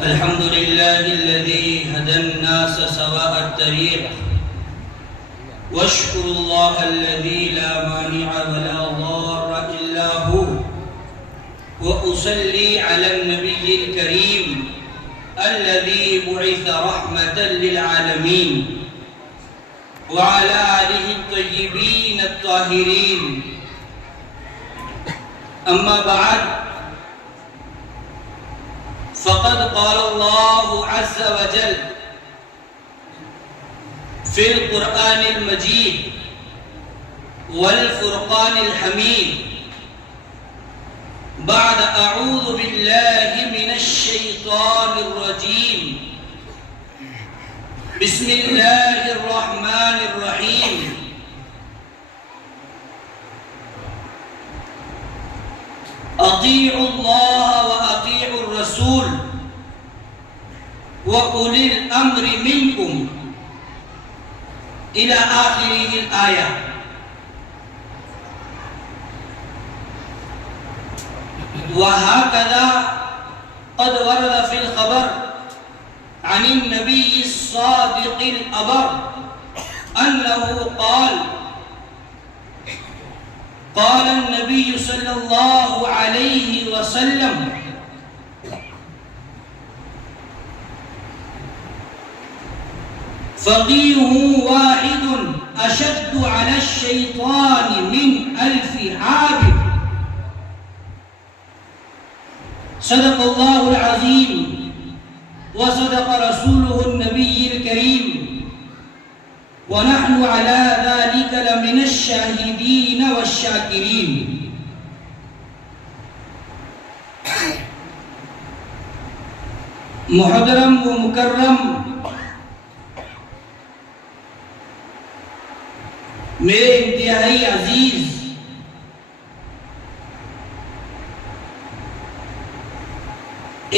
الحمد لله الذي هدى الناس سواء الطريق واشكر الله الذي لا مانع ولا ضار إلا هو وأصلي على النبي الكريم الذي بعث رحمة للعالمين وعلى آله الطيبين الطاهرين. أما بعد، فقد قال الله عز وجل في القرآن المجيد والفرقان الحميد بعد أعوذ بالله من الشيطان الرجيم بسم الله الرحمن الرحيم. أطيعوا الله وأطيعوا الرسول وأولي الأمر منكم إلى آخره الآية. وهكذا قد ورد في الخبر عن النبي الصادق الأبر أنه قال النبي صلى الله عليه وسلم: فقيه واحد أشد على الشيطان من 1000 عابد. صدق الله العظيم وصدق رسوله النبي الكريم ونحن على ذلك لمن الشاهدين والشاكرين. محترم و مکرم میرے انتہائی عزیز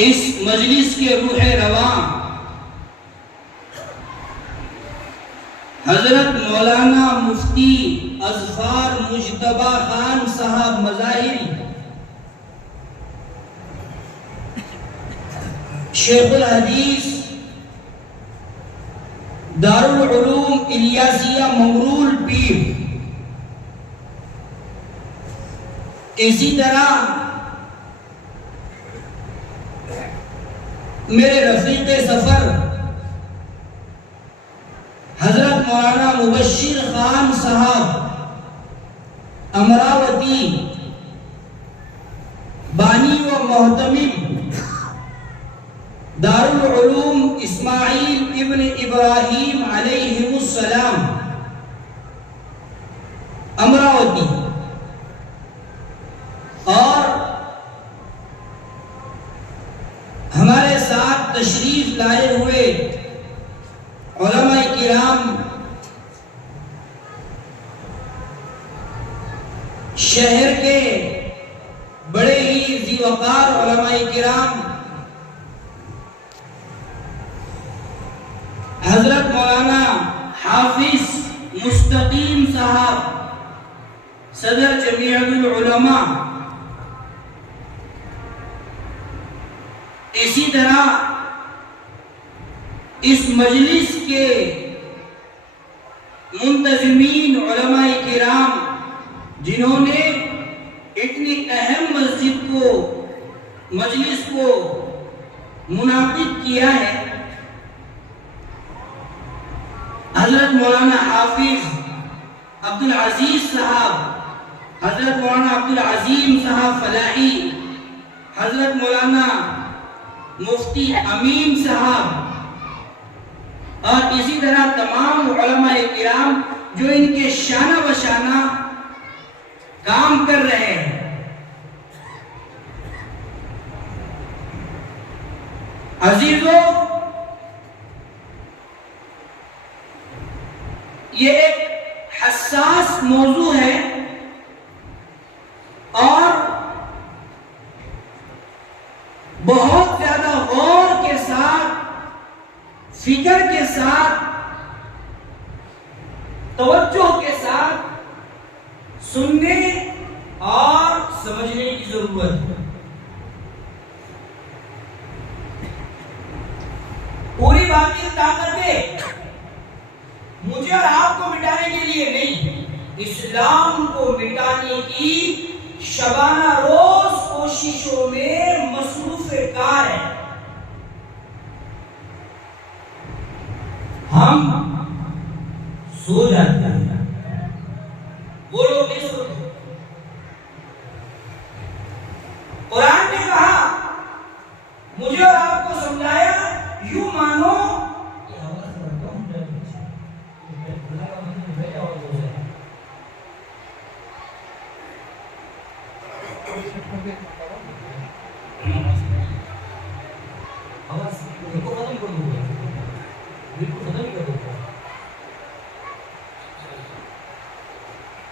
اس مجلس کے روح رواں حضرت مولانا مفتی اظفار مجتبی خان صاحب مظاہری، شیخ الحدیث دارالعلوم الیاسیہ مغرول پیر، اسی طرح میرے رفیق سفر حضرت مولانا مبشر خان صاحب امراوتی، بانی و محتمم دارالعلوم اسماعیل ابن ابراہیم علیہ السلام امراوتی، اور ہمارے ساتھ تشریف لائے ہوئے علماء کرام، شہر کے بڑے ہی ذی وقار علماء کرام، حضرت مولانا حافظ مستقیم صاحب صدر جمیعۃ العلماء، اسی طرح اس مجلس کے منتظمین علماء کرام جنہوں نے اتنی اہم مجلس کو منعقد کیا ہے، حضرت مولانا حافظ عبدالعزیز صاحب، حضرت مولانا عبدالعظیم صاحب فلاحی، حضرت مولانا مفتی امین صاحب، اور اسی طرح تمام علماء کرام جو ان کے شانہ بشانہ کام کر رہے ہیں. عزیزو، یہ ایک حساس موضوع ہے اور بہت زیادہ غور کے ساتھ، فکر کے ساتھ، توجہ کے ساتھ سننے اور سمجھنے کی ضرورت ہے. پوری باطل طاقتیں مجھے اور آپ کو مٹانے کے لیے نہیں، اسلام کو مٹانے کی شبانہ روز کوششوں میں مصروف کار ہے۔ ہم سو جاتے ہیں، وہ لوگ نہیں سوتے۔ قرآن نے کہا، مجھے اور آپ کو سمجھایا، یوں مانو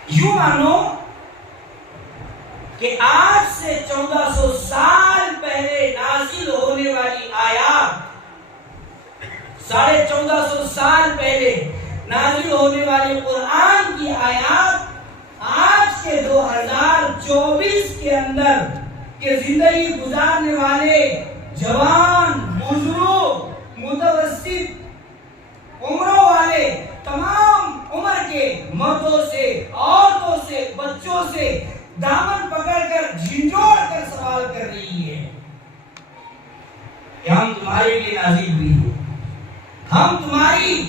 یوں مانو کہ آج سے 1400 سال پہلے نازل ہونے والی آیات، 1450 سال پہلے نازل ہونے والی قرآن کی آیات آج کے 2024 کے اندر کہ زندگی گزارنے والے جوان، بزرگ، متوسط عمروں والے تمام عمر کے مردوں سے، عورتوں سے، بچوں سے دامن پکڑ کر جھنجھوڑ کر سوال کر رہی ہے کہ ہم تمہارے لیے نازل ہوئی ہیں، ہم تمہاری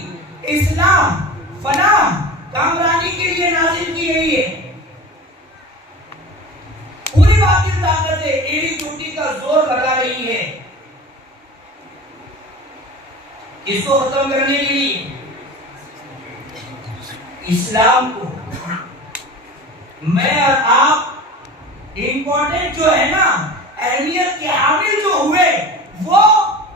اصلاح، فلاح، کامرانی کے لیے نازل کی گئی ہے۔ پوری باطل طاقتیں ایڑی چوٹی کا زور لگا رہی ہے اس کو ختم کرنے کے لیے، اسلام کو۔ میں اور آپ امپورٹنٹ جو ہے نا، اہمیت کے حامل جو ہوئے، وہ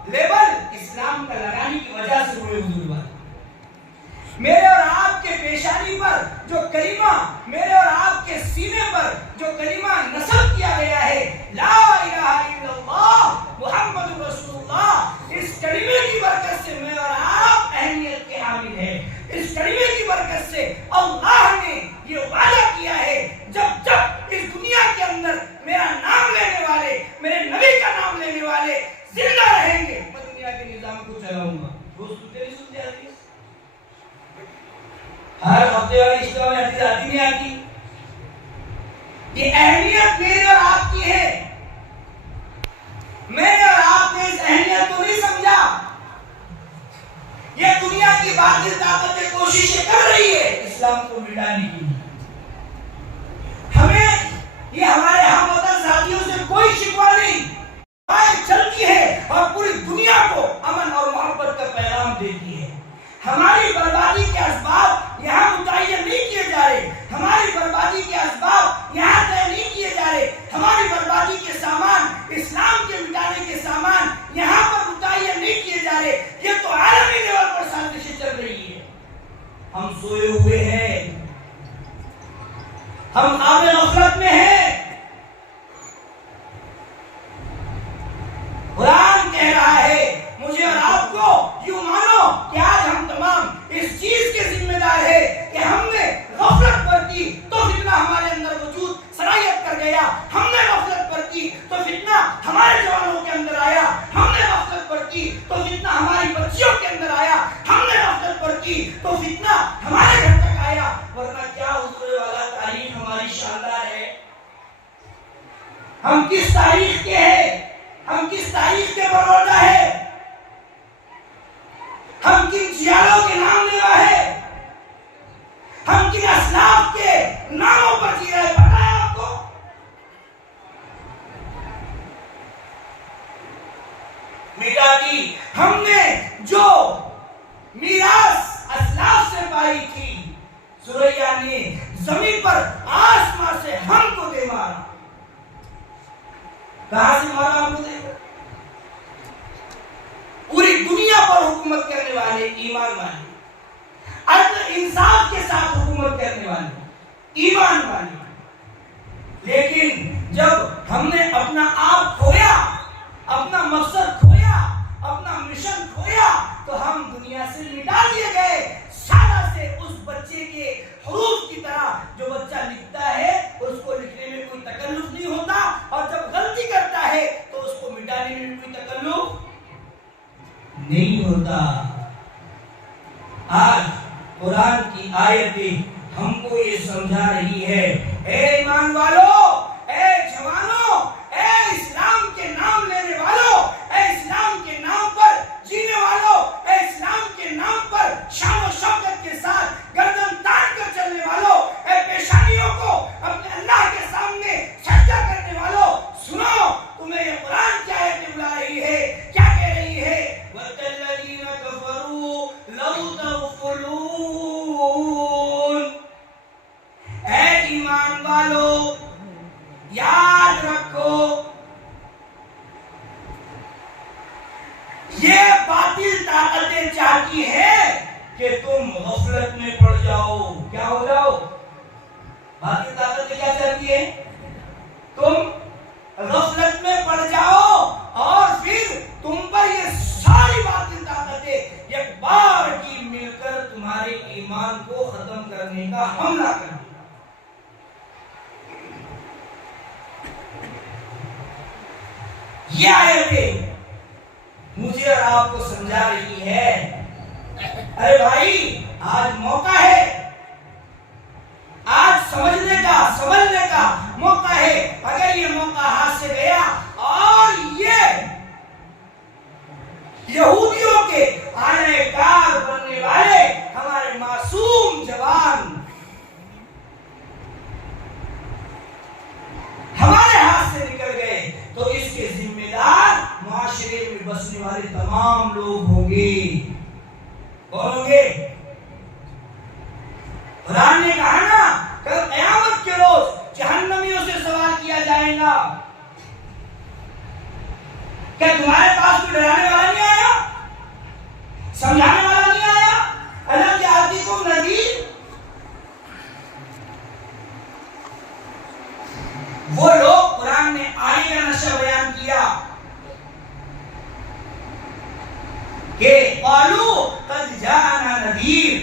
لیبل اسلام کا لگانے کی وجہ سے ہوئے حضور بات۔ میرے اور آپ کے پیشانی پر جو کلمہ، میرے اور آپ کے سینے پر جو کلمہ نصب کیا گیا ہے، لا الہ الا اللہ محمد رسول اللہ، اس کلمے کی برکت سے میں اور آپ اہمیت کے حامل ہیں۔ اس کلمے کی برکت سے اللہ نے یہ وعدہ کیا ہے، جب جب اس دنیا کے اندر میرا نام لینے والے، میرے نبی کا نام لینے والے زندہ رہیں گے، میں دنیا کے نظام کو چلاؤں گا۔ روز سنتے نہیں سنتے حدیث؟ ہر ہفتے والی اجتماع میں حدیث آتی نہیں آتی؟ یہ اہمیت میرے اور آپ کی ہے۔ میں اور آپ نے اس اہمیت کو نہیں سمجھا۔ یہ دنیا کی باطل طاقتیں کوششیں کر رہی ہے اسلام کو مٹانے کی۔ ہمیں یہ ہمارے ہم وطن ساتھیوں سے کوئی شکوہ نہیں، چلتی ہے اور پوری دنیا کو امن اور محبت کا پیغام دیتی ہے۔ ہماری بربادی کے اسباب یہاں متعین نہیں کیے جا رہے، ہماری بربادی کے اسباب یہاں طے نہیں کیے جا رہے، ہماری بربادی کے سامان، اسلام کے مٹانے کے سامان یہاں پر متعین نہیں کیے جا رہے۔ یہ تو عالمی لیول پر سازشیں چل رہی ہے۔ ہم سوئے ہوئے ہیں، ہم خواب غفلت میں ہیں۔ قرآن کہہ رہا ہے مجھے اور آپ کو یوں مانو کہ آج ہم تمام اس چیز کے ذمہ دار ہیں کہ ہم نے غفلت برتی تو فتنہ ہمارے اندر وجود صلاحیت کر گیا، ہم نے غفلت برتی تو فتنہ ہمارے جوانوں کے اندر آیا، ہم نے غفلت برتی تو فتنہ ہماری بچیوں کے اندر آیا، ہم نے غفلت برتی تو فتنہ ہمارے گھر تک آیا۔ ورنہ کیا حضور والا تاریخ ہماری شاندار ہے؟ ہم کس تاریخ کے ہیں؟ ہم کس تاریخ کے بروردہ ہے؟ ہم کن جیالوں کے نام لیوا ہے؟ ہم کن اسلاف کے ناموں پر جی رہے؟ پتہ ہے آپ کو؟ مٹا دی ہم نے جو میراث اسلاف سے پائی تھی، سوریا نے زمین پر آسمان سے ہم کو دے مارا۔ کہاں سے مارا ہم کو دے؟ پوری دنیا پر حکومت کرنے والے ایمان والے، عدل انصاف کے ساتھ حکومت کرنے والے ایمان والے، لیکن جب ہم نے اپنا آپ کھویا، اپنا مقصد کھویا، اپنا مشن کھویا، تو ہم دنیا سے مٹا دیے گئے۔ سادہ سے اس بچے کے حروف کی طرح جو بچہ لکھتا ہے اس کو لکھنے میں کوئی تکلف نہیں ہوتا، اور جب غلطی کرتا ہے تو اس کو مٹانے میں کوئی تکلف نہیں ہوتا. آج قرآن کی آیتیں ہم کو یہ سمجھا رہی ہے، اے ایمان والو، اے جوانوں، اے اسلام کے نام لینے والوں، اے اسلام کے نام پر جینے والوں، اے اسلام کے نام پر شان و شوکت کے ساتھ گردن تان کر چلنے والوں، اے پیشانیوں کو اپنے اللہ کے سامنے سجدہ کرنے والوں، سنو، تمہیں یہ قرآن کی آیتیں بلا رہی ہے. کیا کہہ رہی ہے؟ وَالَّذِينَ كَفَرُوا لَوْ تَغْفُلُونَ. اے ایمان والو، یاد رکھو، یہ باطل طاقتیں چاہتی ہے کہ تم غفلت میں پڑ جاؤ. کیا ہو جاؤ؟ باطل طاقتیں کیا چاہتی ہے؟ تم غفلت میں پڑ جاؤ اور پھر تم پر یہ ساری باطل طاقتیں ایک بار کی مل کر تمہارے ایمان کو ختم کرنے کا حملہ کریں. یہ آیتیں مجھے اور آپ کو سمجھا رہی ہے، ارے بھائی آج موقع ہے، آج سمجھنے کا، سمجھنے کا موقع ہے. اگر یہ موقع ہاتھ سے گیا اور یہ یہودیوں کے آنے کار بننے والے ہمارے معصوم جوان ہمارے ہاتھ سے نکل گئے تو اس کے ذمہ دار معاشرے میں بسنے والے تمام لوگ ہوں گے. کون ہوں گے؟ قرآن نے کہا نا، کل قیامت کے روز جہنمیوں سے سوال کیا جائے گا، کیا تمہارے پاس کوئی ڈرانے والا نہیں آیا، سمجھانے والا نہیں آیا؟ الم یاتکم نذیر. وہ لوگ، قرآن نے آگے کا نقشہ بیان کیا کہ قالوا قد جاءنا نذیر.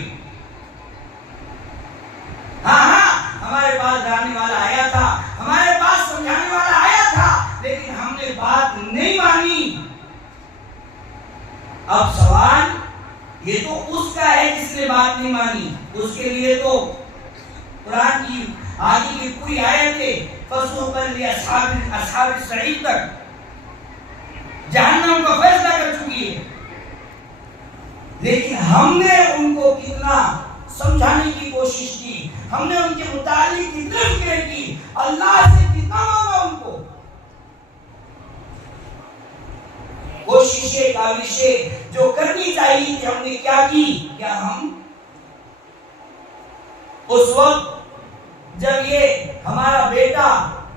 ہاں ہمارے پاس ڈرانے والا آیا تھا، ہمارے پاس سمجھانے والا آیا تھا، لیکن ہم نے بات نہیں مانی. اب سوال یہ تو اس کا ہے جس نے بات نہیں مانی. اس کے لیے تو قرآن کی آگے کی پوری آیت ہے فَسُوقًا لِأَصْحَابِ السَّعِيرِ تک جہنم کا فیصلہ کر چکی ہے. لیکن ہم نے ان کو کتنا سمجھانے کی کوشش کی، ہم نے ان کے متعلق کتنا فکر کی، اللہ سے کتنا مانگا ان کو. کوششیں، کاوشیں جو کرنی چاہیے کہ ہم نے کیا کی؟ کیا ہم اس وقت جب یہ ہمارا بیٹا،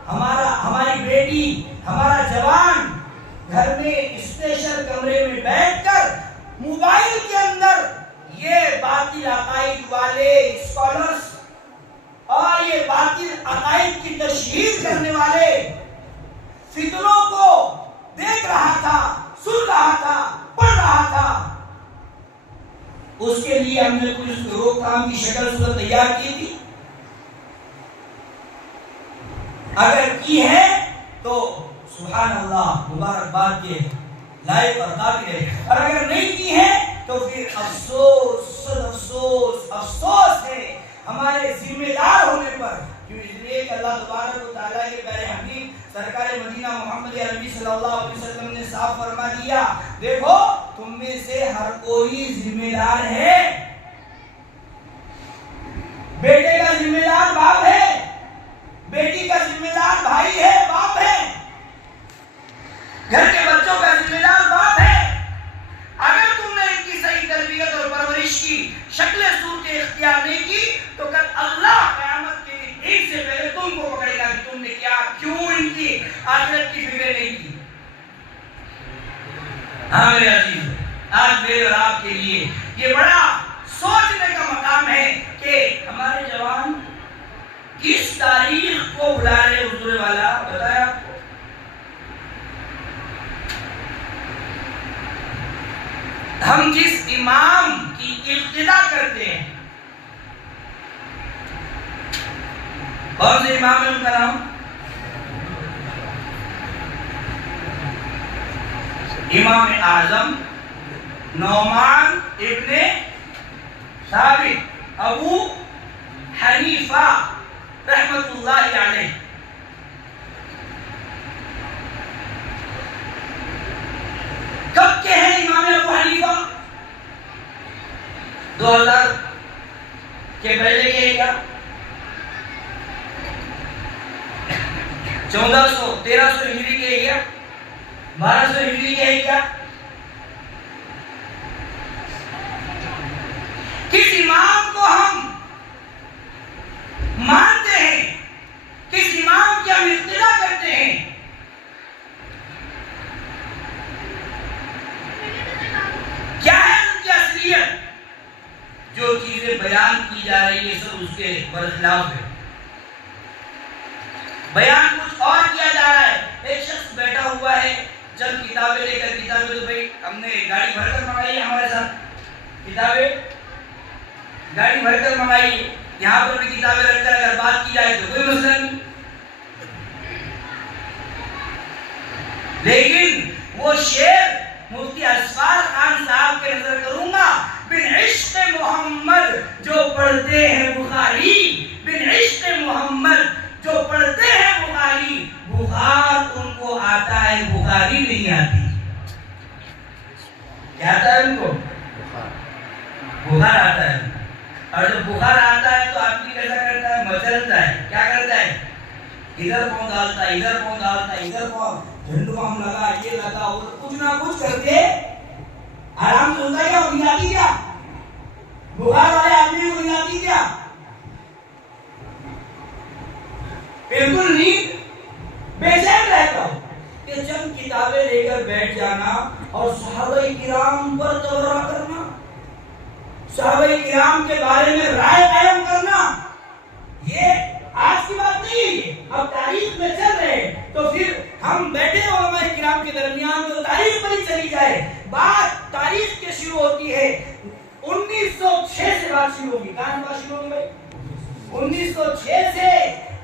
ہماری بیٹی، ہمارا جوان گھر میں اسپیشل کمرے میں بیٹھ کر موبائل کے اندر یہ باطل عقائد والے اسکالرز اور یہ باطل عقائد کی تشہیر کرنے والے فتنوں کو دیکھ رہا تھا، سن رہا تھا، پڑھ رہا تھا، اس کے لیے ہم نے کچھ روک تھام کی شکل صورت تیار کی تھی؟ اگر کی ہے تو سبحان اللہ، مبارکباد کے لائق اور قابل ہے، اور اگر نہیں کی ہے تو پھر افسوس، صد افسوس، افسوس ہے ہمارے ذمہ دار ہونے پر. کیوں؟ اس لیے کہ اللہ تبارک و تعالیٰ کے پیارے حبیب سرکار مدینہ محمد عربی صلی اللہ علیہ وسلم نے صاف فرما دیا، دیکھو تم میں سے ہر کوئی ذمہ دار ہے. بیٹے کا ذمہ دار باپ ہے، بیٹی کا ذمہ دار بھائی ہے، باپ ہے، گھر کے بچوں کا ذمہ دار باپ ہے. اگر تم نے ان کی صحیح تربیت اور پرورش کی شکلیں صورتیں اختیار نہیں کی تو کل اللہ قیامت کے ایک سے پہلے تم کو پکڑے گا کہ تم نے کیا، کیوں ان کی آخرت کی فکر نہیں کی. ہاں میرے عزیز، آج میرے اور آپ کے لیے یہ بڑا سوچنے کا مقام ہے کہ ہمارے جوان کس تاریخ کو بلا رہے. حضور والا بتایا آپ کو، ہم جس امام کی اقتدا کرتے ہیں، کون سے امام ہے ان کا نام؟ امام اعظم نعمان ابن ثابت ابو حنیفہ رحمت اللہ علیہ. کب کے ہیں امام ابو حنیفہ؟ 2000 کے پہلے کے کیا؟ 1400 1300 ہجری کے کیا؟ 1200 ہجری کے کیا؟ کس امام کو ہم مانتے ہیں، کس امام کی ہم اقتدا کرتے ہیں؟ کیا ہے ان کی اصلیت؟ جو چیزیں بیان کی جا رہی ہے سب اس کے برخلاف ہے. بیان کچھ اور کیا جا رہا ہے. ایک شخص بیٹھا ہوا ہے چند کتابیں لے کر. کتابیں تو بھائی ہم نے گاڑی بھر کر منگائی ہے ہمارے ساتھ. کتابیں گاڑی بھر کر منگائی، یہاں پر بھی کتابیں رکھ کر اگر بات کی جائے تو کوئی مسئلہ نہیں. لیکن وہ شعر مفتی اسفار خان صاحب کے نظر کروں گا، بن عشق محمد جو پڑھتے ہیں بخاری، بن عشق محمد جو پڑھتے ہیں بخاری، بخار ان کو آتا ہے بخاری نہیں آتی. کیا آتا ہے ان کو؟ بخار آتا ہے. اور جب بخار آتا ہے تو آدمی کیسا کرتا ہے؟ مچلتا ہے. کیا کرتا ہے؟ ادھر پاؤں ڈالتا ہے، ادھر پاؤں ڈالتا ہے، ادھر پاؤں جھنڈو بم لگا، یہ لگا، اور کچھ نہ کچھ کرتے آرام سے ہوتا ہے. کیا نیند آتی؟ کیا بخار والے آدمی کو نیند آتی؟ کیا بالکل نیند بے چین رہتا ہوں. کہ چند کتابیں لے کر بیٹھ جانا اور صحابہ کرام پر تبرہ کرنا، صحابہ کرام کے بارے میں رائے قائم کرنا، یہ آج کی بات نہیں ہے. اب تاریخ میں چل رہے تو پھر ہم بیٹھے علماء کرام کے درمیان تو تاریخ پر ہی چلی جائے. بات تاریخ کے شروع ہوتی ہے 1906 سے بات شروع ہوگی. کہاں سے بات شروع ہوگی بھائی؟ 1906 سے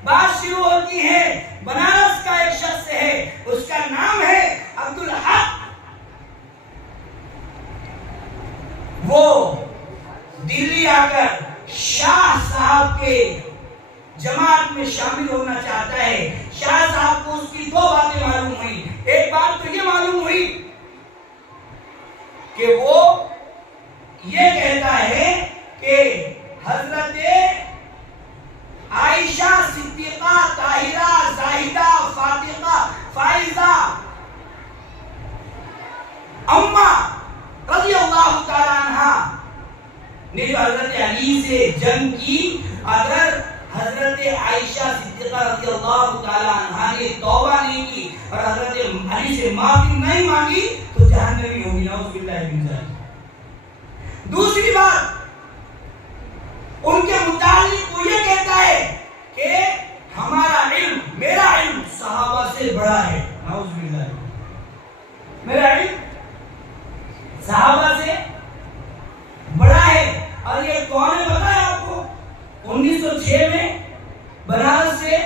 بات شروع ہوتی ہے. بنارس کا ایک شخص ہے، اس کا نام ہے عبدالحق. وہ دلی آ کر شاہ صاحب کے جماعت میں شامل ہونا چاہتا ہے. شاہ صاحب کو اس کی دو باتیں معلوم ہوئی. ایک بات تو یہ معلوم ہوئی کہ وہ یہ کہتا ہے کہ حضرت عائشہ صدیقہ طاہرہ زاہدہ فاطمہ فائزہ امہ رضی اللہ تعالی عنہ نے جو حضرت علی سے جنگ کی، اگر حضرت عائشہ صدیقہ رضی اللہ تعالی عنہ نے توبہ نہیں کی اور حضرت علی سے معافی نہیں مانگی تو جہنمی ہوگی. نعوذ باللہ من ذالک. دوسری بات ان کے متعلق وہ یہ کہتا ہے کہ ہمارا علم، میرا علم صحابہ سے بڑا ہے. نعوذ باللہ. میرا علم صحابہ سے بڑا ہے. اور یہ کون ہے پتہ ہے آپ کو؟ 1906 میں بنارس سے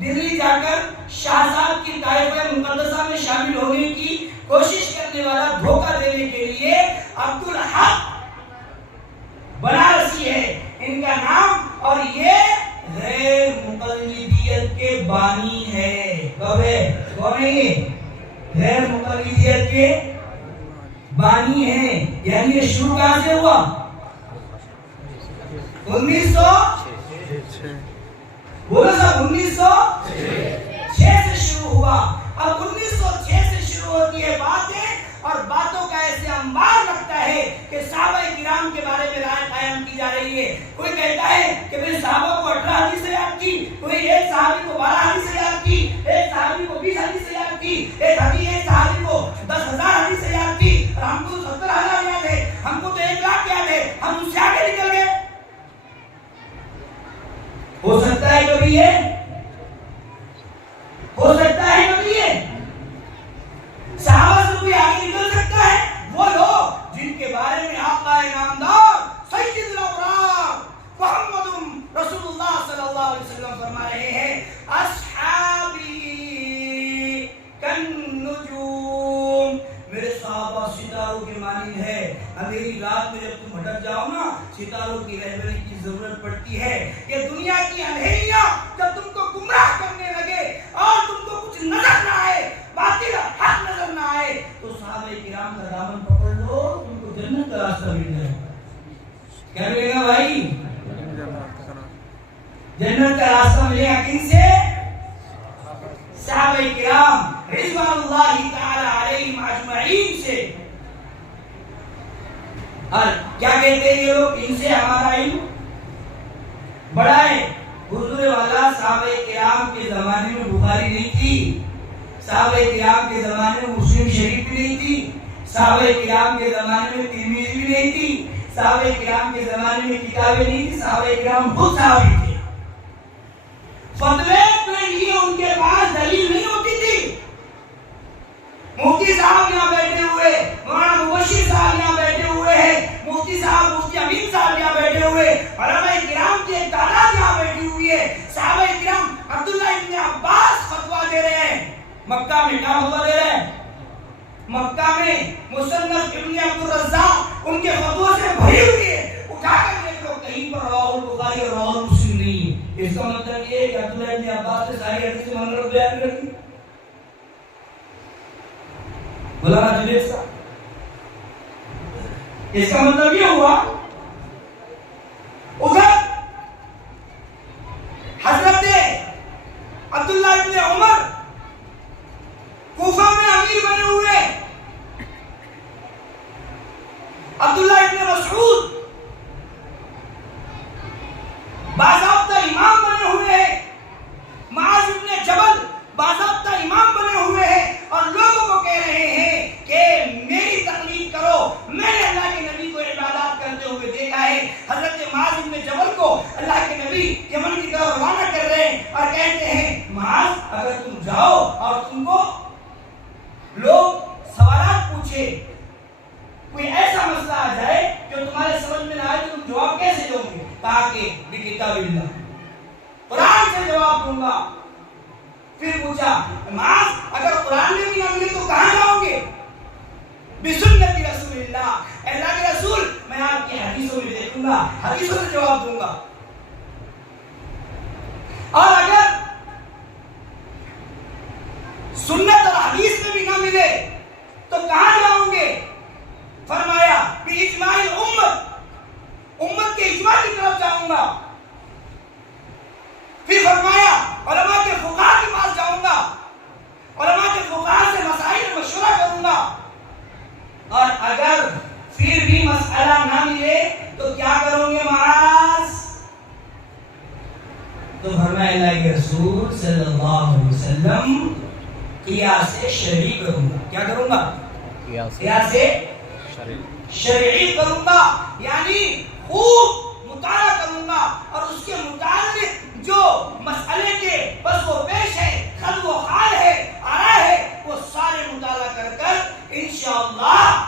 دلی جا کر شاہ صاحب کی طائفہ مقدسہ میں شامل ہونے کی کوشش کرنے والا، دھوکہ دینے کے لیے عبدالحق بنارسی ہے ان کا نام. اور یہ غیر مقلدیت کے بانی ہے. کب ہے؟ کون ہے یہ؟ غیر مقلدیت کے بانی ہے. یعنی یہ شروع کہاں سے ہوا؟ 1906 بولو سب 1906 سے شروع ہوا. اب 1906 سے شروع ہوتی ہے باتیں، اور باتوں کا ایسے انبار لگتا ہے کہ صحابہ کرام کے بارے میں رائے قائم کی جا رہی ہے. کوئی کہتا ہے کہ میں صحابہ کو 18 حدیث یاد کی، کوئی ایک صحابی کو 12 حدیث یاد کی، ایک صحابی کو 20 حدیث یاد کی، ایک صحابی کو 10,000 حدیث یاد کی، اور ہم کو 70,000 یاد ہے، ہم کو تو 1,00,000 یاد ہے، ہم ان سے آگے نکل گئے. ہو سکتا ہے کبھی یہ؟ ہو سکتا ہے کبھی یہ؟ صحابہ سے کوئی آگے نکل سکتا مانند ہے. اندھیری رات میں جب تم بھٹک جاؤ نا ستاروں کی رہبری کی ضرورت پڑتی ہے. یہ دنیا کی اندھیریاں جب تم کو گمراہ کرنے لگے اور تم کو کچھ نظر نہ آئے, باطل حق نظر نہ آئے, تو صحابہ کرام کا دامن پکڑ لو, تم کو جنت کا راستہ مل جائے گا. کیا ملے گا بھائی؟ جنت کا راستہ ملے گا. کن سے؟ صحابہ کرام رضوان اللہ تعالی علیہم اجمعین سے. اور کیا کہتے ہیں یہ لوگ؟ ان سے ہمارا علم بڑا ہے. حضور والا صحابہ کرام کے زمانے میں بخاری نہیں تھی, صحابہ کرام کے زمانے میں مسلم شریف بھی نہیں تھی, صحابہ کرام کے زمانے میں ترمذی بھی نہیں تھی, صحابہ کرام کے زمانے میں کتابیں نہیں تھی. صحابہ کرام خود صحابی تھے. فتوے کے لیے ان کے پاس دلیل نہیں ہوتی تھی. مفتی صاحب یہاں بیٹھے ہوئے, مولانا مبشر صاحب یہاں بیٹھے ہوئے ہیں, مفتی صاحب مفتی امین صاحب یہاں بیٹھے ہوئے, علماء کرام کی ایک تعداد یہاں بیٹھی ہوئی ہے. صحابہ کرام عبداللہ ابن عباس فتوا دے رہے ہیں مکہ میں. کیا فتوا دے رہے ہیں مکہ میں؟ مصنف ابن عبد الرزاق ان کے فتووں سے بھری ہوئی ہے. اٹھا کر دیکھ لو کہیں پر رواہ البخاری اور رواہ مسلم نہیں ہے. اس کا مطلب یہ ہے کہ عبداللہ ابن عباس نے ساری حدیث منظر بیان کر دی. مولانا جنید صاحب, اس کا مطلب یہ ہوا ادھر حضرت عبداللہ ابن عمر کوفہ میں امیر بنے ہوئے, عبداللہ ابن مسعود باضابطہ امام بنے ہوئے ہیں, معاذ ابن جبل باضابطہ امام بنے ہوئے ہیں, اور لوگوں کو کہہ رہے ہیں کہ میری تقلید کرو. میں نے اللہ کے نبی کو عبادات کرتے ہوئے دیکھا ہے. حضرت معاذ ابن جبل کو اللہ کے نبی یمن کی طرف روانہ کر رہے ہیں اور کہتے ہیں معاذ اگر تم جاؤ اور تم کو لوگ سوالات پوچھے, کوئی ایسا مسئلہ آ جائے جو تمہارے سمجھ میں نہ آئے تو تم جواب کیسے دو گے؟ کہا کہ بکتاب اللہ, قرآن سے جواب دوں گا. پھر پوچھا معاذ اگر قرآن میں بھی نہ ملے تو کہاں جاؤ گے؟ بسنت رسول اللہ, اللہ کے رسول میں آپ کی حدیثوں میں دیکھوں گا, حدیثوں سے جواب دوں گا. اور اگر سنت اور حدیث میں بھی نہ ملے تو کہاں جاؤں گے؟ فرمایا کہ اجماع امت کے اجماع کی طرف جاؤں گا. پھر فرمایا علماء کے فقہاء کے پاس جاؤں گا, علماء کے فقہاء سے مسائل مشورہ کروں گا. اور اگر پھر بھی مسئلہ نہ ملے تو کیا کروں گے معاذ؟ تو فرمایا اللہ کے رسول صلی اللہ علیہ وسلم قیاس شرعی کروں گا. کیا کروں گا؟ قیاس شرعی کروں گا, یعنی خوب مطالعہ کروں گا اور اس کے متعلق جو مسئلے کے بس وہ پیش ہے, خد و خال ہے, آرا ہے, وہ سارے مطالعہ کر کر انشاءاللہ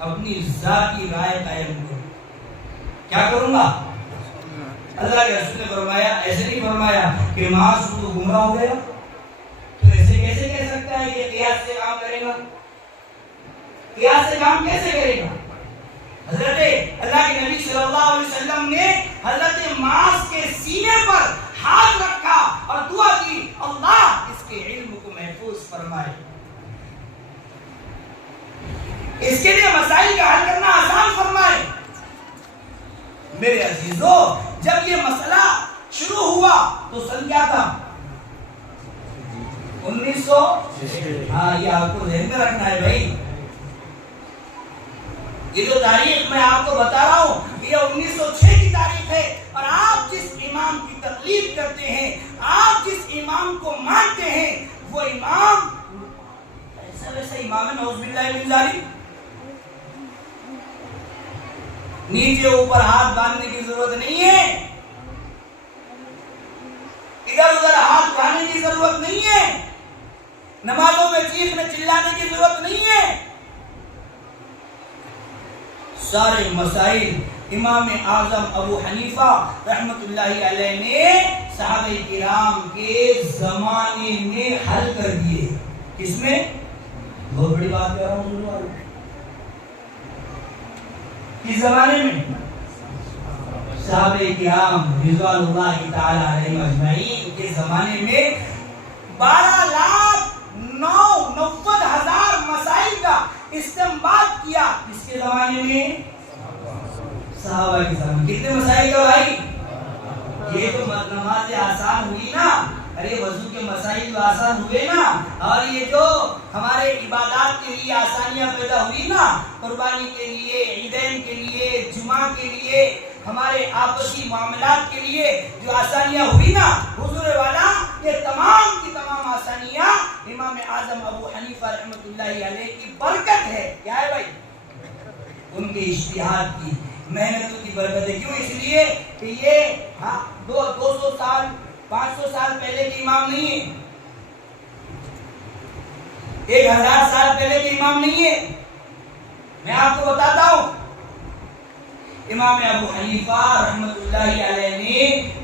اپنی ذاتی رائے قائم کروں. کیا کروں گا؟ اللہ کے رسول نے فرمایا, ایسے نہیں فرمایا کہ معاذ تو گمراہ ہو گیا, تو ایسے کیسے کہہ سکتا ہے کہ قیاس سے کام کرے گا؟ قیاس سے کام کیسے کرے گا؟ حضرت اللہ کے نبی صلی اللہ علیہ وسلم نے حضرت معاذ کے سینے پر ہاتھ رکھا اور دعا کی, اللہ اس کے علم کو محفوظ فرمائے, اس کے لیے مسائل کا حل کرنا آسان فرمائے. میرے عزیزو, جب یہ مسئلہ شروع ہوا تو سن کیا تھا؟ 1900. ہاں, یہ آپ کو ذہن میں رکھنا ہے بھائی. یہ جو تاریخ میں آپ کو بتا رہا ہوں یہ 1906 کی تاریخ ہے, اور آپ جس امام کی تقلید کرتے ہیں, آپ جس امام کو مانتے ہیں, وہ امام ایسا ویسا امام ہے نعوذ باللہ من ذالک. نیچے اوپر ہاتھ باندھنے کی ضرورت نہیں ہے, ادھر ادھر ہاتھ بڑھانے کی ضرورت نہیں ہے, نمازوں میں چیخنے چلانے کی ضرورت نہیں ہے. سارے مسائل امام اعظم ابو حنیفہ رحمت اللہ علیہ نے صحابہ کرام کے زمانے میں حل کر دیے. کس میں؟ بہت بڑی بات کہہ رہا ہوں, کس زمانے میں؟ صحابہ کرام رضوان اللہ تعالی علیہم اجمعین کے زمانے میں 12,90,000 مسائل کا استنباط کیا. کس کے زمانے میں؟ صحابہ کے زمانے. کتنے مسائل کا بھائی؟ یہ تو نماز آسان ہوئی نا, ارے وضو کے مسائل تو آسان ہوئے نا, اور یہ جو ہمارے عبادات کے لیے آسانیاں پیدا ہوئی نا, قربانی کے لیے, عیدین کے لیے, جمعہ کے لیے, ہمارے آپسی معاملات کے لیے جو آسانیاں ہوئی نا حضور والا, یہ تمام کی تمام آسانیاں امام اعظم ابو حنیفہ رحمۃ اللہ علیہ کی برکت ہے. کیا ہے بھائی؟ ان کے اجتہاد کی, محنتوں کی برکت ہے. کیوں؟ اس لیے کہ یہ 200 سال 500 سال پہلے کے امام نہیں ہے, 1000 سال پہلے کے امام نہیں ہے. میں آپ کو بتاتا ہوں, امام ابو حنیفہ رحمۃ اللہ علیہ نے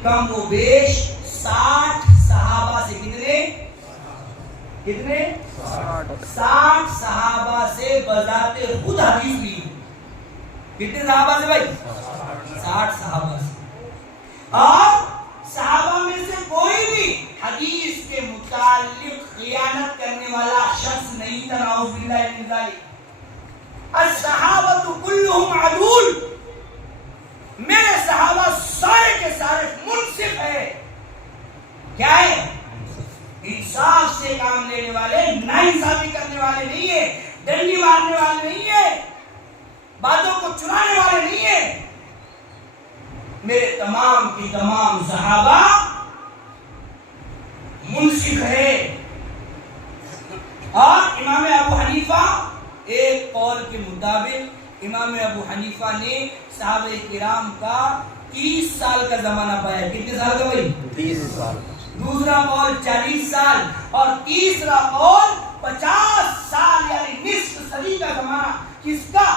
کم و بیش 60 صحابہ سے کتنے 60 صحابہ سے بذات خود حدیث لی. کتنے صحابہ سے بھائی؟ 60 صحابہ سے. اور صحابہ میں سے کوئی بھی حدیث کے متعلق خیانت کرنے والا شخص نہیں تھا. نعوذ باللہ من ذالک. الصحابہ کلہم عدول, میرے صحابہ سارے کے سارے منصف ہے. کیا ہے؟ انصاف سے کام لینے والے, ناانصافی کرنے والے نہیں ہے, ڈنڈی مارنے والے نہیں ہے, باتوں کو چرانے والے نہیں ہے. میرے تمام کی تمام صحابہ منصف ہے. اور امام ابو حنیفہ, ایک قول کے مطابق امام ابو حنیفہ نے صحابہ کرام کا 30 سال کا زمانہ پایا. کتنے سال کا بھائی؟ 30 سال. دوسرا قول 40 سال, اور تیسرا قول 50 سال, یعنی نصف صدی کا زمانہ کس کا؟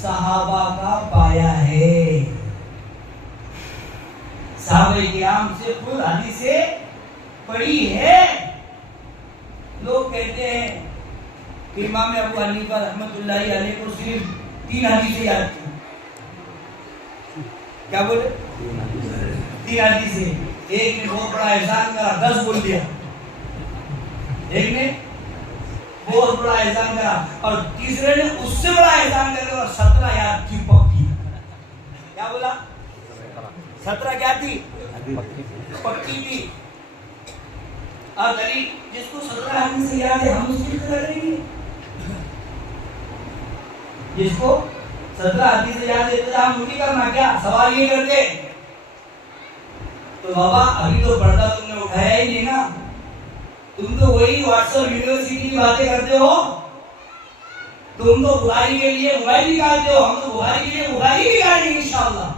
صحابہ کا پایا ہے. صحابہ کرام سے خود حدیثیں پڑھی ہے. لوگ کہتے ہیں کہ امام ابو حنیفہ رحمۃ اللہ علیہ کو صرف 3 حدیثیں یاد تھی. کیا بولے؟ 3 حدیثیں. ایک نے بہت بڑا احسان کرا, 10 بول دیا. ایک نے بہت بڑا احسان کرا, اور تیسرے نے اس سے بڑا احسان کر کے اور 17 یاد کی پکی. کیا بولا؟ 17 کیا تھی؟ پکی تھی. اور دلیل, جس کو 17 حدیث سے یاد ہے ہم اس کی اقتدا کریں گے. جس کو 17 حدیث سے یاد ہے اقتدا ہم نہیں کرنا. کیا سوال یہ کرتے تو بابا ابھی تو پردہ تم نے اٹھایا ہی نہیں نا, تم تو وہی واٹس ایپ یونیورسٹی کی باتیں کرتے ہو. تم تو بخاری کے لیے موبائل نکالتے ہو, ہم تو بخاری کے لیے بخاری نکالیں گے انشاءاللہ.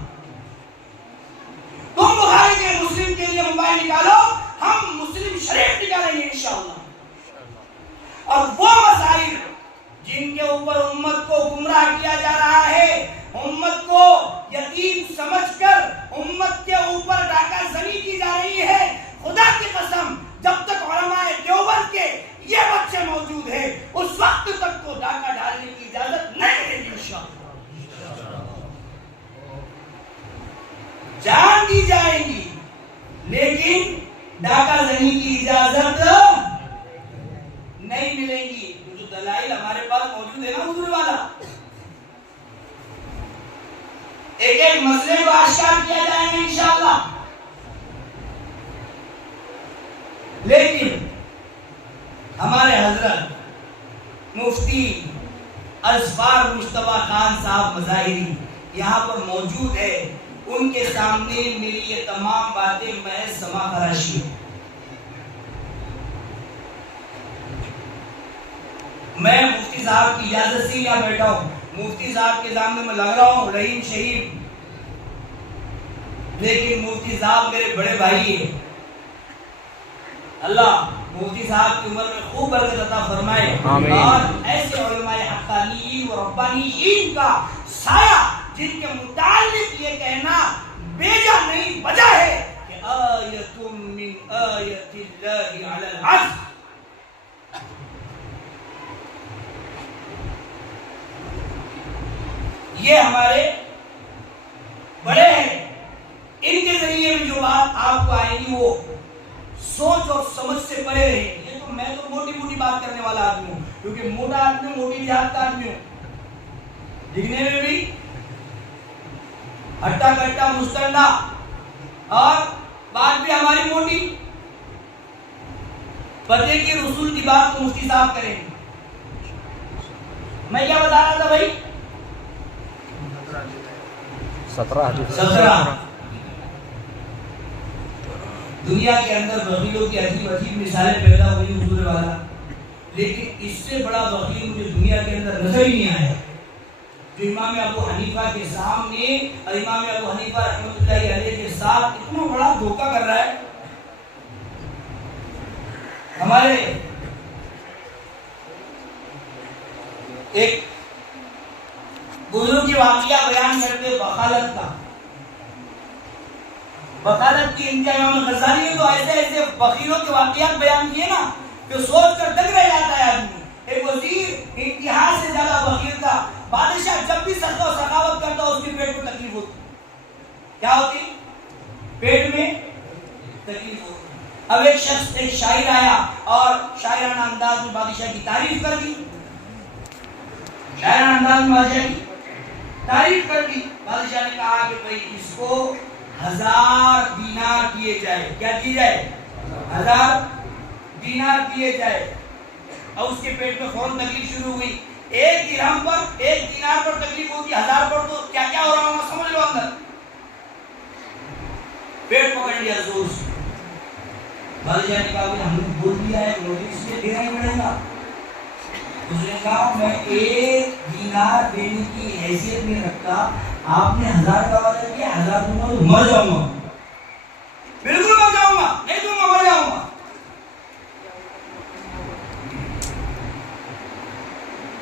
تم بخاری کے مسلم کے لیے موبائل نکالو, ہم مسلم شریف نکالیں گے انشاءاللہ. اور وہ مسائل جن کے اوپر امت کو گمراہ کیا جا رہا ہے, امت کو یتیم سمجھ کر امت کے اوپر ڈاکہ زنی کی جا رہی ہے, خدا کی قسم جب تک علماء دیوبند کے یہ بچے موجود ہیں اس وقت تک کو ڈاکہ ڈالنے کی اجازت نہیں ملے گی انشاءاللہ. جان دی جائے گی لیکن ڈاکہ زنی کی اجازت نہیں ملے گی. جو دلائل ہمارے پاس موجود ہے نا حضور والا, ایک ایک مسئلے کو آشکار کیا جائے گا انشاءاللہ. لیکن ہمارے حضرت مفتی اظفار مصطفیٰ خان صاحب مظاہری یہاں پر موجود ہے. ان کے سامنے میری یہ تمام باتیں محض سما خراشی ہے. میں مفتی صاحب کی اجازت سے یہاں بیٹھا ہوں, مفتی صاحب کے سامنے میں لگ رہا ہوں رحیم شہید, لیکن مفتی صاحب میرے بڑے بھائی ہیں. اللہ مفتی صاحب کی عمر میں خوب برکت عطا فرمائے, اور ایسے علماء حقانیین و ربانیین کا سایہ جن کے متعلق یہ کہنا بیجا نہیں بجا ہے کہ آیت من آیت اللہ علی العرش. یہ ہمارے بڑے ہیں، ان کے ذریعے میں جو بات آپ کو آئے گی وہ سوچ اور سمجھ سے پرے رہے گی۔ یہ تو میں تو موٹی موٹی بات کرنے والا آدمی ہوں، کیونکہ موٹا آدمی موٹی دیہات کا آدمی ہوں، دکھنے میں بھی ہٹا کٹا مستنڈا، اور بات بھی ہماری موٹی۔ پتے کی رسول کی بات کو مفتی صاحب کریں گے۔ میں کیا بتا رہا تھا بھائی؟ 17 دنیا کے اندر بخیلوں کی عجیب عجیب مثالیں پیدا ہوئی حضور والا، لیکن اس سے بڑا بخیل مجھے دنیا کے اندر نظر ہی نہیں آیا، جو امام ابو حنیفہ کے سامنے اور امام ابو حنیفہ رحمۃ اللہ علیہ کے ساتھ اتنا بڑا دھوکہ کر رہا ہے۔ ہمارے ایک بزرگ کی واقعہ بیان کرتے بخالت کا، بخالت کی انتہا امام غزالی نے تو ایسے ایسے بخیلوں کے واقعات بیان کیے نا کہ سوچ کر دنگ رہ جاتا ہے آدمی۔ ایک وزیر انتہا سے زیادہ بخیل تھا، بادشاہ جب بھی سخا و سخاوت کرتا اس کے پیٹ میں تکلیف ہوتی۔ کیا ہوتی؟ پیٹ میں تکلیف ہوتی۔ اب ایک شخص ایک شاعر آیا اور شاعرانہ انداز میں بادشاہ کی تعریف کر دی، شاعرانہ انداز میں بادشاہ کی تعریف کر دی۔ بادشاہ نے کہا کہ بھئی اس کو 1000 دینار دیے جائے۔ کیا دی جائے؟ 1000 دینار دیے جائے۔ اور اس کے پیٹ میں فوراً تکلیف شروع ہوئی۔ 1 درہم پر 1 دینار پر تکلیف ہوتی، 1000 پر تو کیا کیا ہو رہا ہوگا سمجھ لو اندر۔ پیٹ پکڑ لیا زور سے۔ بادشاہ نے کہا کہ ہم نے بول دیا ہے مجھے اس میں دینا ہی پڑے گا۔ اس نے کہا میں 1 دینار دینے کی حیثیت نہیں رکھتا، آپ نے 1000 کا وعدہ کیا، 1000 دوں گا تو مر جاؤں گا، بالکل مر جاؤں گا، نہیں دوں گا مر جاؤں گا۔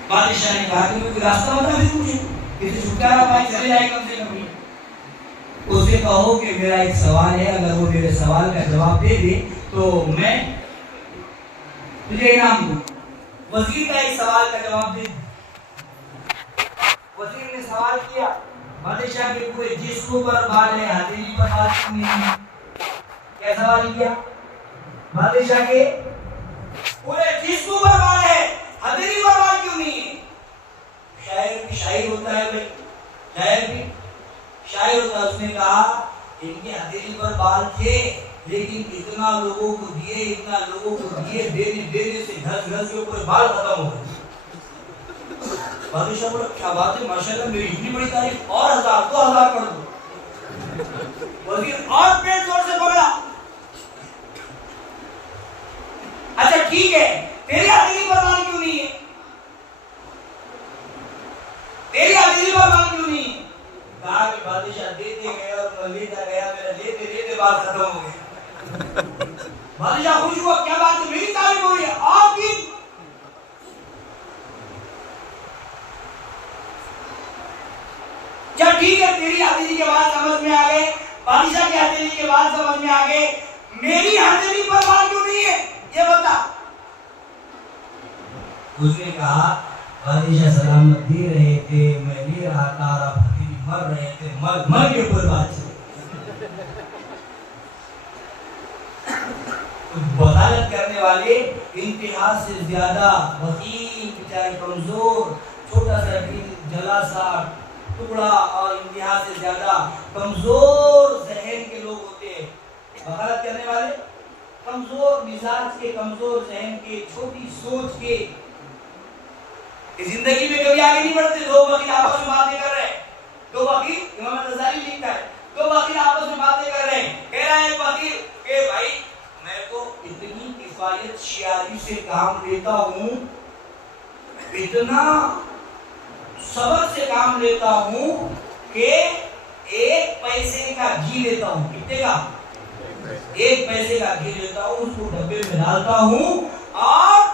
بادشاہ نے کہا کہ کوئی راستہ بتا دے مجھے، کسی چھٹکارا پائے چلے جائے کم سے کم۔ اسے کہو کہ میرا ایک سوال ہے، اگر وہ میرے سوال کا جواب دے دے تو میں تجھے انعام دوں۔ وزیر کا ایک سوال کا جواب دے۔ وزیر نے سوال کیا، بادشاہ کے پورے جسم پر بال ہے، ہتھیلی پر بال کیوں نہیں ہے؟ کیا سوال کیا؟ بادشاہ کے پورے جسم پر بال ہے، ہتھیلی پر بال کیوں نہیں ہے؟ شاعر بھی شاعر ہوتا ہے بھائی، شاعر بھی شاعر ہوتا ہے۔ اس نے کہا ان کے ہتھیلی پر بال تھے لیکن اتنا لوگوں کو دیے، اتنا لوگوں کو دیے، دینے سے گھس گھس کے اوپر بال ختم ہو گئے۔ بادشاہ بولا کیا بات ہے، ماشاءاللہ میری اتنی بڑی تعریف، اور 1000 2000 کر دو۔ وزیر اور پیٹ زور سے پکڑا۔ اچھا ٹھیک ہے، تیری ہتھیلی پر بال کیوں نہیں ہے؟ تیری ہتھیلی پر بال کیوں نہیں ہے؟ کہا کہ بادشاہ دیتے گئے اور میں لیتا گیا، میرا لیتے لیتے بال ختم ہو گیا۔ بادشاہ خوش ہوا، کیا بات ہے، میری تعریف ہو رہی ہے، آپ کی جب ٹھیک ہے تیری ہتھیلی کے بعد سمجھ میں آ گئے، بادشاہ کی ہتھیلی کے بعد سمجھ میں آ گئے، میری ہتھیلی پر بال کیوں نہیں ہے یہ بتا۔ اس نے کہا بادشاہ سلامت دے رہے تھے، میں لے رہا تھا، اور آپ ہتھیلی مر رہے تھے، مر کے اوپر بات چل۔ بغالت کرنے والے انتہا سے زیادہ بخیل، بیچارے کمزور، چھوٹا سا دل، جلا سا ٹکڑا اور انتہا سے زیادہ کمزور ذہن کے لوگ ہوتے ہیں۔ بغالت کرنے والے کمزور مزاج کے، کمزور ذہن کے، چھوٹی سوچ کے، زندگی میں کبھی آگے نہیں بڑھتے۔ دو بخیل آپس میں باتیں کر رہے ہیں، دو بخیل، امام غزالی لکھتا ہے، دو بخیل آپس میں باتیں کر رہے ہیں۔ کہہ رہا ہے بخیل کہ بھائی میں تو اتنی کفایت شیاری سے کام لیتا ہوں، اتنا صبر سے کام لیتا ہوں کہ 1 پیسے کا گھی لیتا ہوں۔ کتنے کا؟ 1 پیسے کا گھی لیتا ہوں، اس کو ڈبے میں ڈالتا ہوں اور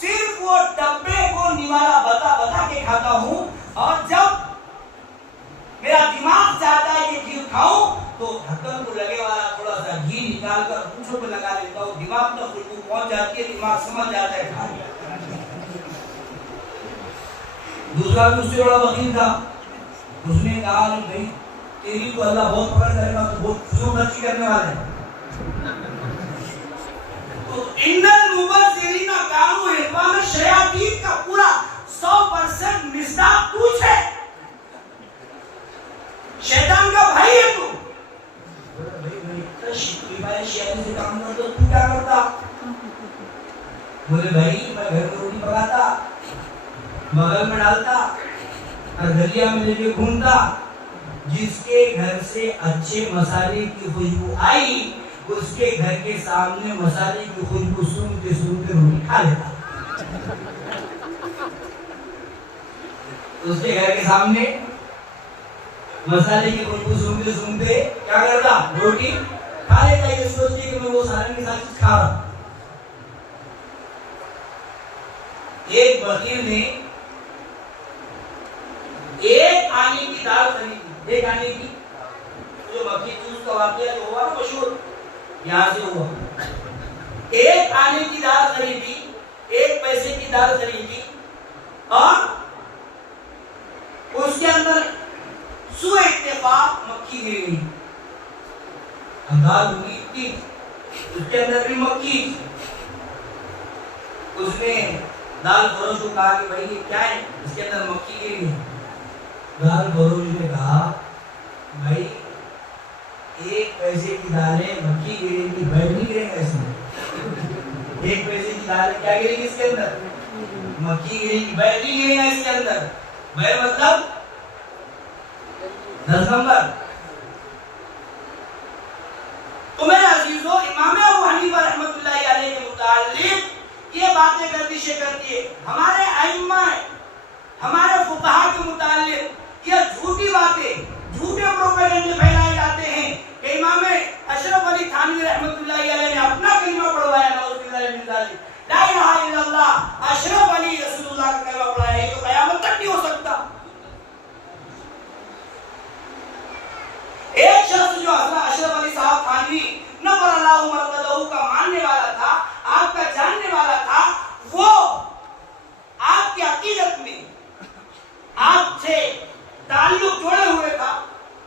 صرف وہ ڈبے کو نوالا بتا بتا کے کھاتا ہوں، اور جب میرا دماغ چاہتا ہے کہ گھی کھاؤں تو ڈھکن کو لگے والا تھوڑا سا گھی نکال کر پونچھوں پہ لگا لیتا ہوں، دماغ تک خوشبو پہنچ جاتی ہے، دماغ سمجھ جاتا ہے کھا لیا۔ دوسرا بھی اس سے بڑا بخیل تھا، کہا بھائی تیری تو اللہ بہت پکڑ کرے گا، تو بہت فضول خرچی کرنے والا ہے. تو ان المبذرین کانوا اخوان الشیاطین کا پورا 100% مصداق تو ہے. شیطان کا بھائی ہے تو. شیطان سے کام کرتا تو کیا کرتا؟ بولے بھائی میں گھر میں روٹی پکاتا، بغل میں ڈالتا اور گلیا میں لے کے گھومتا. جس کے گھر سے اچھے مسالے کی خوشبو آئی اس کے گھر کے سامنے مسالے کی خوشبو سونگتے سونگتے روٹی کھا لیتا. اس کے گھر کے سامنے مسالے کی خوشبو سونگتے سونگتے کیا کرتا؟ روٹی کھا لیتا. یہ سوچتے کہ میں وہ سارے کے ساتھ کھا رہا. ایک بخیل نے ایک آنے کی دال خریدی. ایک آنے کی جو مکھی جوس کا واقعہ جو ہوا نا مشہور یہاں سے ہوا. ایک آنے کی دال خریدی، 1 پیسے کی دال خریدی اور اس کے اندر سوء اتفاق مکھی گر گئی. دال ہوئی تھی اس کے اندر بھی مکھی. اس نے دال فروش کو کہا کہ بھائی یہ کیا ہے؟ اس کے اندر مکھی گر گئی. دال فروش نے کہا بھائی 1 پیسے کی دالیں مکھی گرے گی، بیٹھ نہیں گرے گا اس میں. 1 پیسے کی دالیں کیا گرے گی اس کے اندر؟ مکھی گرے گی، بیٹھ نہیں گرے گا اس کے اندر. بیٹھ مطلب 10 نمبر. تو میرے عزیزو امام ابو حنیفہ رحمۃ اللہ علیہ کے متعلق یہ باتیں گردشیں کرتی ہے. ہمارے ائمہ ہمارے فقہا کے متعلق یہ جھوٹی باتیں، جھوٹے پروپیگنڈے پھیلائے جاتے ہیں کہ امام اشرف علی تھانوی رحمۃ اللہ علیہ نے اپنا کلمہ پڑھوایا. نعوذ باللہ من ذلک. لا الہ الا اللہ اشرف علی رسول اللہ کا کلمہ پڑھایا. یہ تو قیامت تک نہیں ہو سکتا. ایک شخص جو اشرف علی صاحب تھانوی نور اللہ مرقدہ کا ماننے والا تھا، آپ کا جاننے والا تھا، وہ آپ کی عقیدت میں آپ سے تعلق جوڑے ہوئے تھا.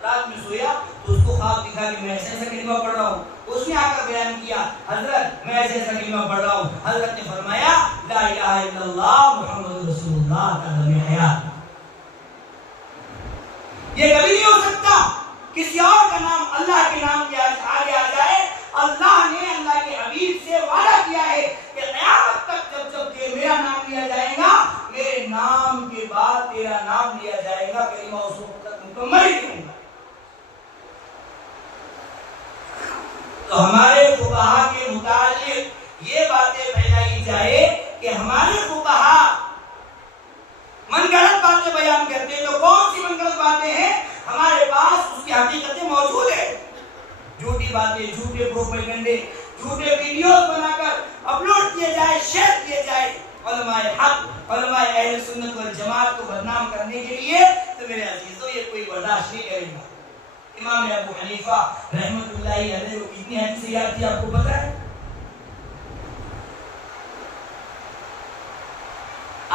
رات میں سویا تو اس کو خواب دکھا کہ میں ایسا ایسا کلمہ پڑھ رہا ہوں. اس نے آ کر بیان کیا حضرت میں ایسا ایسا کلمہ پڑھ رہا ہوں. حضرت نے فرمایا لا الہ الا اللہ محمد رسول اللہ کا نام حیات. یہ کبھی نہیں ہو سکتا کسی اور کا نام اللہ کے نام کے آگے آ جائے. اللہ نے اللہ کے حبیب سے وعدہ کیا ہے کہ قیامت تک جب جب کہ میرا نام لیا جائے گا، میرے نام کے بعد تیرا نام لیا جائے گا، کلمہ اس وقت تک مکمل ہی نہیں ہوگا. تو ہمارے فقہا کے متعلق یہ باتیں پھیلائی جائے کہ ہمارے فقہا من گھڑت باتیں بیان کرتے ہیں. تو کون سی من گھڑت باتیں ہیں؟ ہمارے پاس اس کی حقیقتیں موجود ہیں. جھوٹی باتیں، جھوٹے پروپیگنڈے، جھوٹے ویڈیوز بنا کر اپلوڈ کیے جائے، شیئر کیے جائے علماء حق، علماء اہل سنت والجماعت کو بدنام کرنے کے لیے. تو میرے عزیزو یہ کوئی برداشت نہیں کرے گا. امام ابو حنیفہ رحمۃ اللہ علیہ کو کتنی حدیثیں یاد تھی آپ کو پتہ ہے؟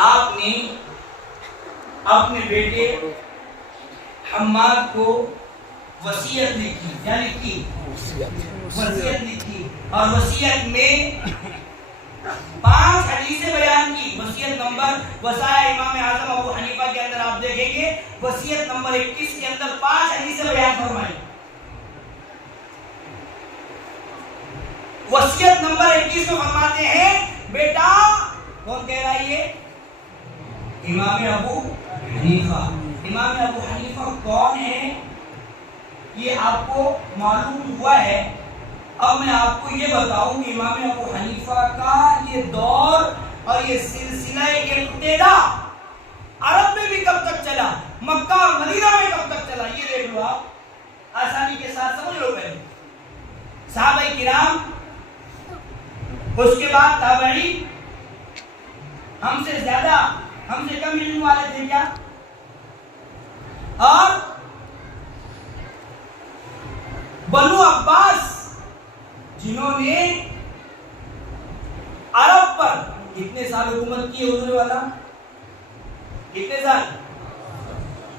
آپ نے اپنے بیٹے حماد کو وصیت لکھی، یعنی کی وصیت لکھی، اور وصیت میں 5 حدیثیں بیان کی. وصیت نمبر وصایا امام اعظم ابو حنیفہ کے اندر آپ دیکھیں گے وصیت نمبر 21 کے اندر 5 حدیثیں بیان فرمائی. وصیت نمبر 21 میں فرماتے ہیں بیٹا، کون کہہ رہا ہے یہ؟ امام ابو حنیفہ. امام ابو حنیفہ کون ہے یہ آپ کو معلوم ہوا ہے. اب میں آپ کو یہ بتاؤں کہ امام ابو حنیفہ کا یہ دور اور یہ سلسلہ ابتدا عرب میں بھی کب تک چلا، مکہ اور مدینہ میں کب تک چلا، یہ دیکھ لو آپ آسانی کے ساتھ سمجھ لو. پہلے صحابہ کرام، اس کے بعد تابعین، ہم سے زیادہ ہم سے کم علم والے تھے کیا، اور بنو عباس جنہوں نے عرب پر کتنے سال حکومت کی؟ حضور والا کتنے سال؟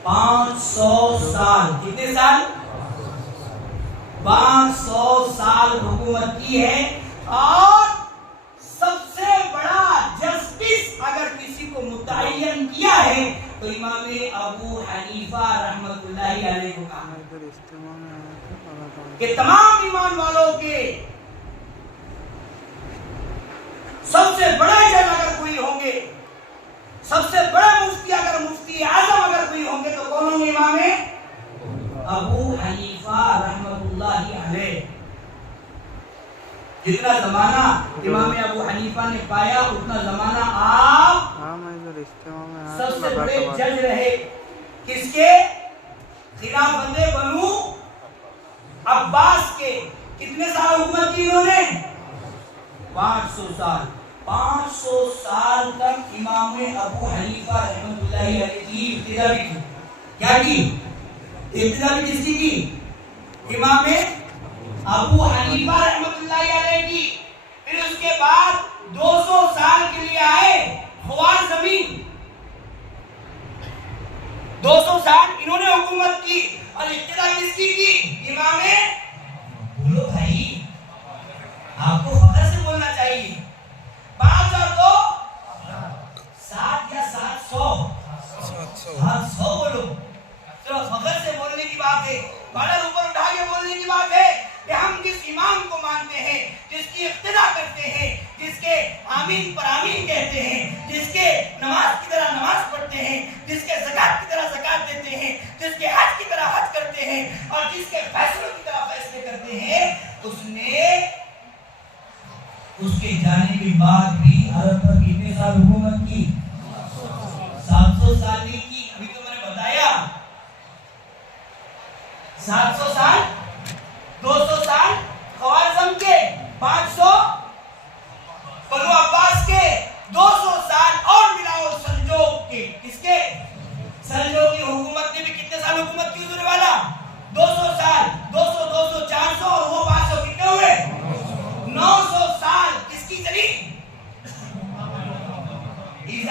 500 سال. کتنے سال؟ 500 سال حکومت کی ہے. اور سب سے بڑا جسٹس اگر کسی کو متعین کیا ہے تو امام ابو حنیفہ رحمت اللہ علیہ کو کہا کہ تمام ایمان والوں کے سب سے بڑا جج اگر کوئی ہوں گے، سب سے بڑا مفتی اگر مفتی اعظم اگر کوئی ہوں گے تو کون ہوں گے؟ امام ابو حنیفہ رحمت اللہ علیہ. جتنا زمانہ امام ابو حنیفہ نے پایا اتنا زمانہ آپ سب سے بڑے جج رہے. کس کے؟ خلافت بنو عباس کے. کتنے سال حکومت کی انہوں نے؟ 500 سال. 500 سال تک امام ابو حنیفہ رحمۃ اللہ علیہ کی ابتدا بھی کی. کیا کی؟ ابتدا بھی کس کی؟ امام ابو حنیفہ رحمۃ اللہ علیہ کی. پھر اس کے بعد 200 سال کے لیے آئے خوارزمی. 200 سال انہوں نے حکومت کی اور ابتدا کس کی؟ امام. بولو بھائی، آپ کو فخر سے بولنا چاہیے. 502 7 یا 700 700 بولو. چلو فخر سے بولنے کی بات ہے، بڑا اوپر اٹھا کے بولنے کی بات ہے کہ ہم جس امام کو مانتے ہیں، جس کی اقتدا کرتے ہیں، جس کے آمین پر آمین کہتے ہیں، جس کے نماز کی طرح نماز پڑھتے ہیں، جس کے زکات کی طرح زکات دیتے ہیں، جس کے حج کی طرح حج کرتے ہیں اور جس کے فیصلوں کی طرح فیصلے کرتے ہیں، اس نے اس کے جانے کے بعد بھی عرب پر کتنے سال حکومت کی؟ 700 سال نہیں کی. ابھی تو میں نے بتایا 700 سال، 200 سال خوارزم کے، 500 بنو عباس کے، 200 سال اور ملاؤ سلجوق کے. کس کے؟ سلجوق کی حکومت نے بھی کتنے سال حکومت کی حضور والا؟ 200 سال. 200 200 400 اور وہ 500 کتنے ہوئے؟ 900 سال. کس کی چلی؟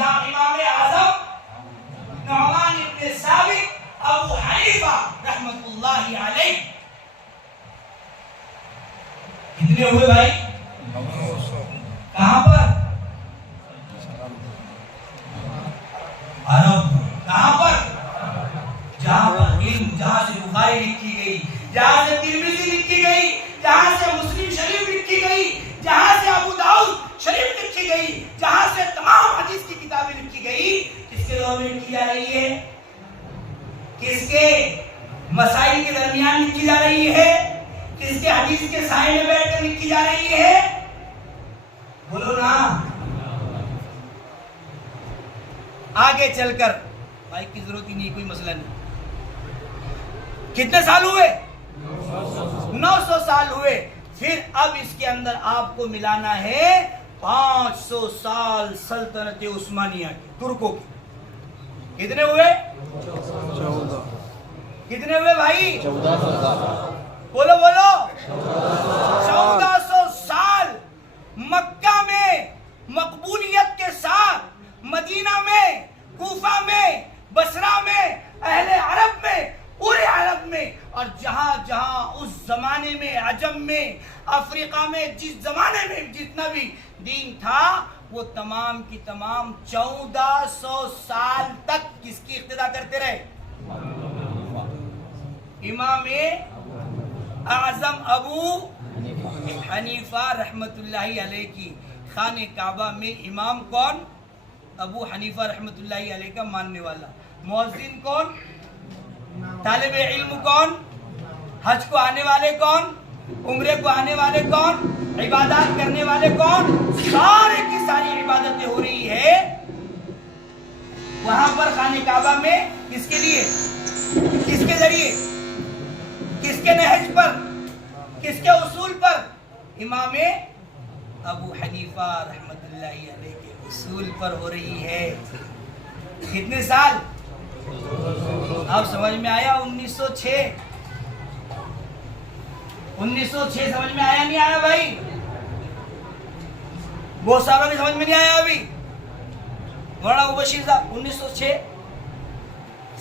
امام اعظم نعمان ابن ثابت ابو حنیفہ رحمت اللہ علیہ. کتنے ہوئے بھائی؟ کہاں پر؟ عرب. کہاں پر؟ جہاں پر علم، جہاں سے بخاری لکھی گئی، جہاں سے ترمذی لکھی گئی، جہاں سے مسلم شریف لکھی گئی، جہاں سے ابو داؤد شریف لکھی گئی، جہاں سے تمام حدیث کی کتابیں لکھی گئی. کس کے دور میں لکھی جا رہی ہے؟ کس کے مسائل کے درمیان لکھی جا رہی ہے؟ کس کے حدیث کے سائے میں بیٹھ کر لکھی جا رہی ہے؟ بولو نا. آگے چل کر مائک کی ضرورت ہی نہیں، کوئی مسئلہ نہیں. کتنے سال ہوئے؟ 900 سال ہوئے. پھر اب اس کے اندر آپ کو ملانا ہے 500 سال سلطنت عثمانیہ کی، ترکوں کی. کتنے ہوئے؟ 14. کتنے ہوئے بھائی؟ 14. بولو بولو. 1400 سال مکہ میں مقبولیت کے ساتھ، مدینہ میں، کوفہ میں، بصرہ میں، اہل عرب میں، پورے عرب میں، اور جہاں جہاں اس زمانے میں عجم میں، افریقہ میں، جس زمانے میں جتنا بھی دین تھا وہ تمام کی تمام 1400 سال تک کس کی اقتدا کرتے رہے؟ امام اعظم ابو حنیفہ رحمت اللہ علیہ کی. خانہ کعبہ میں امام کون؟ ابو حنیفہ رحمت اللہ علیہ کا ماننے والا. مؤذن کون؟ طالب علم کون؟ حج کو آنے والے کون؟ عمرے کو آنے والے کون؟ عبادات کرنے والے کون؟ سارے کی ساری عبادتیں ہو رہی ہے وہاں پر خانہ کعبہ میں. کس کے لیے؟ کس کے ذریعے؟ کس کے نہج پر؟ کس کے اصول پر؟ امام ابو حنیفہ رحمت اللہ علیہ کے اصول پر ہو رہی ہے. کتنے سال؟ اب سمجھ میں آیا؟ 1906. 1906 سمجھ میں آیا نہیں آیا بھائی؟ بہت ساروں کی سمجھ میں نہیں آیا ابھی. مولانا ابو بشیر صاحب 1906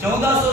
1400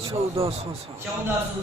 1400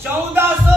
1400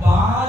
5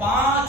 5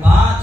5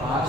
5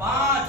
5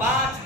5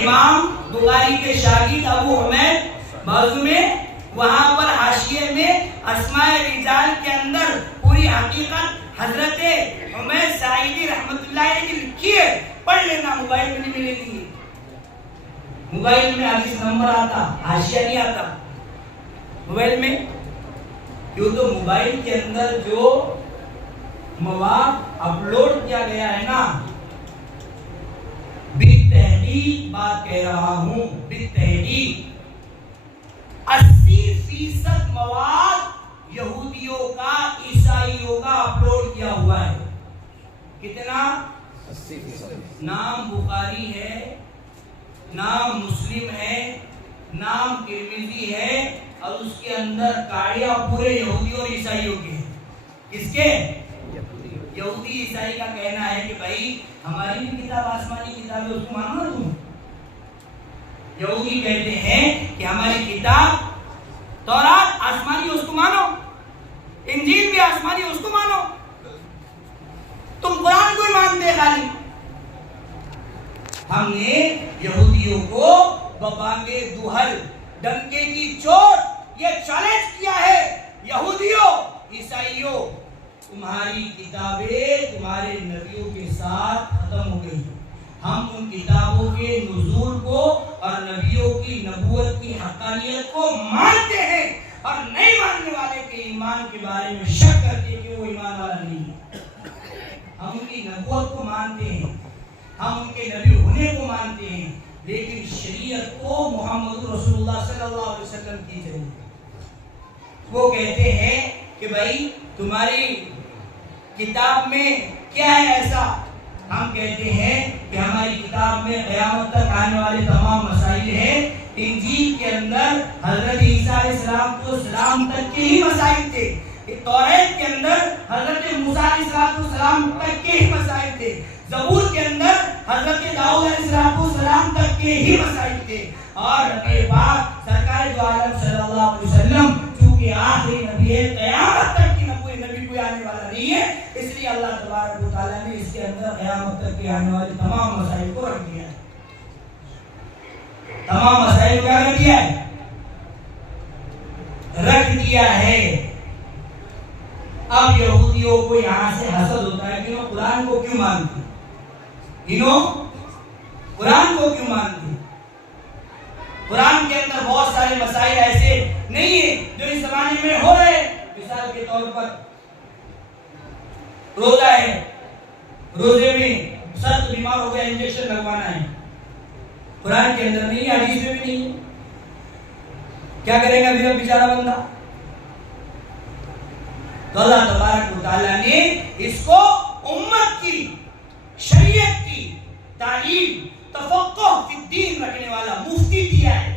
امام بخاری کے شاگرد ابو حمید بازو میں وہاں پر حاشیے میں اسماء رجال کے اندر پوری حقیقت حضرت حمید ساعدی رحمت اللہ علیہ کی لکھی ہے، پڑھ لینا، موبائل میں نہیں ملے گی، موبائل میں حدیث نمبر آتا، حاشیہ نہیں آتا موبائل میں، کیوں تو موبائل کے اندر جو مواد اپلوڈ کیا گیا ہے نا، بالتحقیق بات کہہ رہا ہوں، بالتحقیق 80% مواد یہودیوں کا، عیسائیوں کا اپلوڈ کیا ہوا ہے۔ کتنا؟ 80%۔ نام بخاری ہے، نام مسلم ہے، نام ترمذی ہے، اور اس کے اندر کاڑیاں پورے یہودیوں اور عیسائیوں کے ہیں۔ کس کے؟ یہودی عیسائی کا کہنا ہے کہ بھائی ہماری بھی کتاب آسمانی کتاب ہے، اس کو مانو نا تم۔ یہودی کہتے ہیں کہ ہماری کتاب تورات آسمانی، اس کو مانو، انجیل بھی آسمانی، اس کو مانو، تم قرآن کو ہی مانتے خالی۔ ہم نے یہودیوں کو ببانگے دوہل، ڈنکے کی چوٹ یہ چیلنج کیا ہے، یہودیوں عیسائیوں تمہاری کتابیں تمہارے نبیوں کے ساتھ ختم ہو گئی، ہم ان کتابوں کے نزول کو اور نبیوں کی نبوت کی حقانیت کو مانتے ہیں، اور نہیں ماننے والے کے ایمان کے بارے میں شک کرتے ہیں کہ وہ ایمان والا نہیں ہے۔ ہم ان کی نبوت کو مانتے ہیں، ہم ان کے نبی ہونے کو مانتے ہیں، لیکن شریعت کو محمد رسول اللہ صلی اللہ علیہ وسلم کی ضرورت۔ وہ کہتے ہیں کہ بھائی تمہاری کتاب میں کیا ہے ایسا؟ ہم کہتے ہیں کہ ہماری کتاب میں قیامت تک آنے والے تمام مسائل ہیں۔ انجیل کے اندر حضرت عیسیٰ علیہ السلام تک کے ہی مسائل تھے، توریت کے اندر حضرت موسیٰ علیہ السلام تک کے ہی مسائل تھے، زبور کے اندر حضرت داؤد علیہ السلام تک کے ہی مسائل تھے، اور نبی پاک سرکار دو عالم صلی اللہ علیہ وسلم چونکہ آخری نبی ہے، قیامت تک کی نبی کوئی آنے والا نہیں ہے، اس لیے اللہ تبارک و تعالیٰ نے اس کے اندر قیامت تک کے آنے والے تمام مسائل کو رکھ دیا ہے۔ تمام مسائل کو کیا کر دیا ہے؟ رکھ دیا ہے۔ اب یہودیوں کو یہاں سے حسد ہوتا ہے کہ انہوں قرآن کو کیوں مانتے، قرآن کو کیوں مانتے؟ قرآن کے اندر بہت سارے مسائل ایسے نہیں ہیں جو اس زمانے میں ہو رہے ہیں۔ مثال کے طور پر روزہ ہے، روزے میں سخت بیمار ہو گیا، انجیکشن لگوانا ہے، قرآن کے اندر نہیں ہے، حدیث میں بھی نہیں ہے، کیا کرے گا میرا بیچارہ بندہ؟ تو اللہ تبارک و تعالیٰ نے اس کو امت کی، شریعت کی تعلیم، تفقہ فی الدین رکھنے والا مفتی دیا ہے۔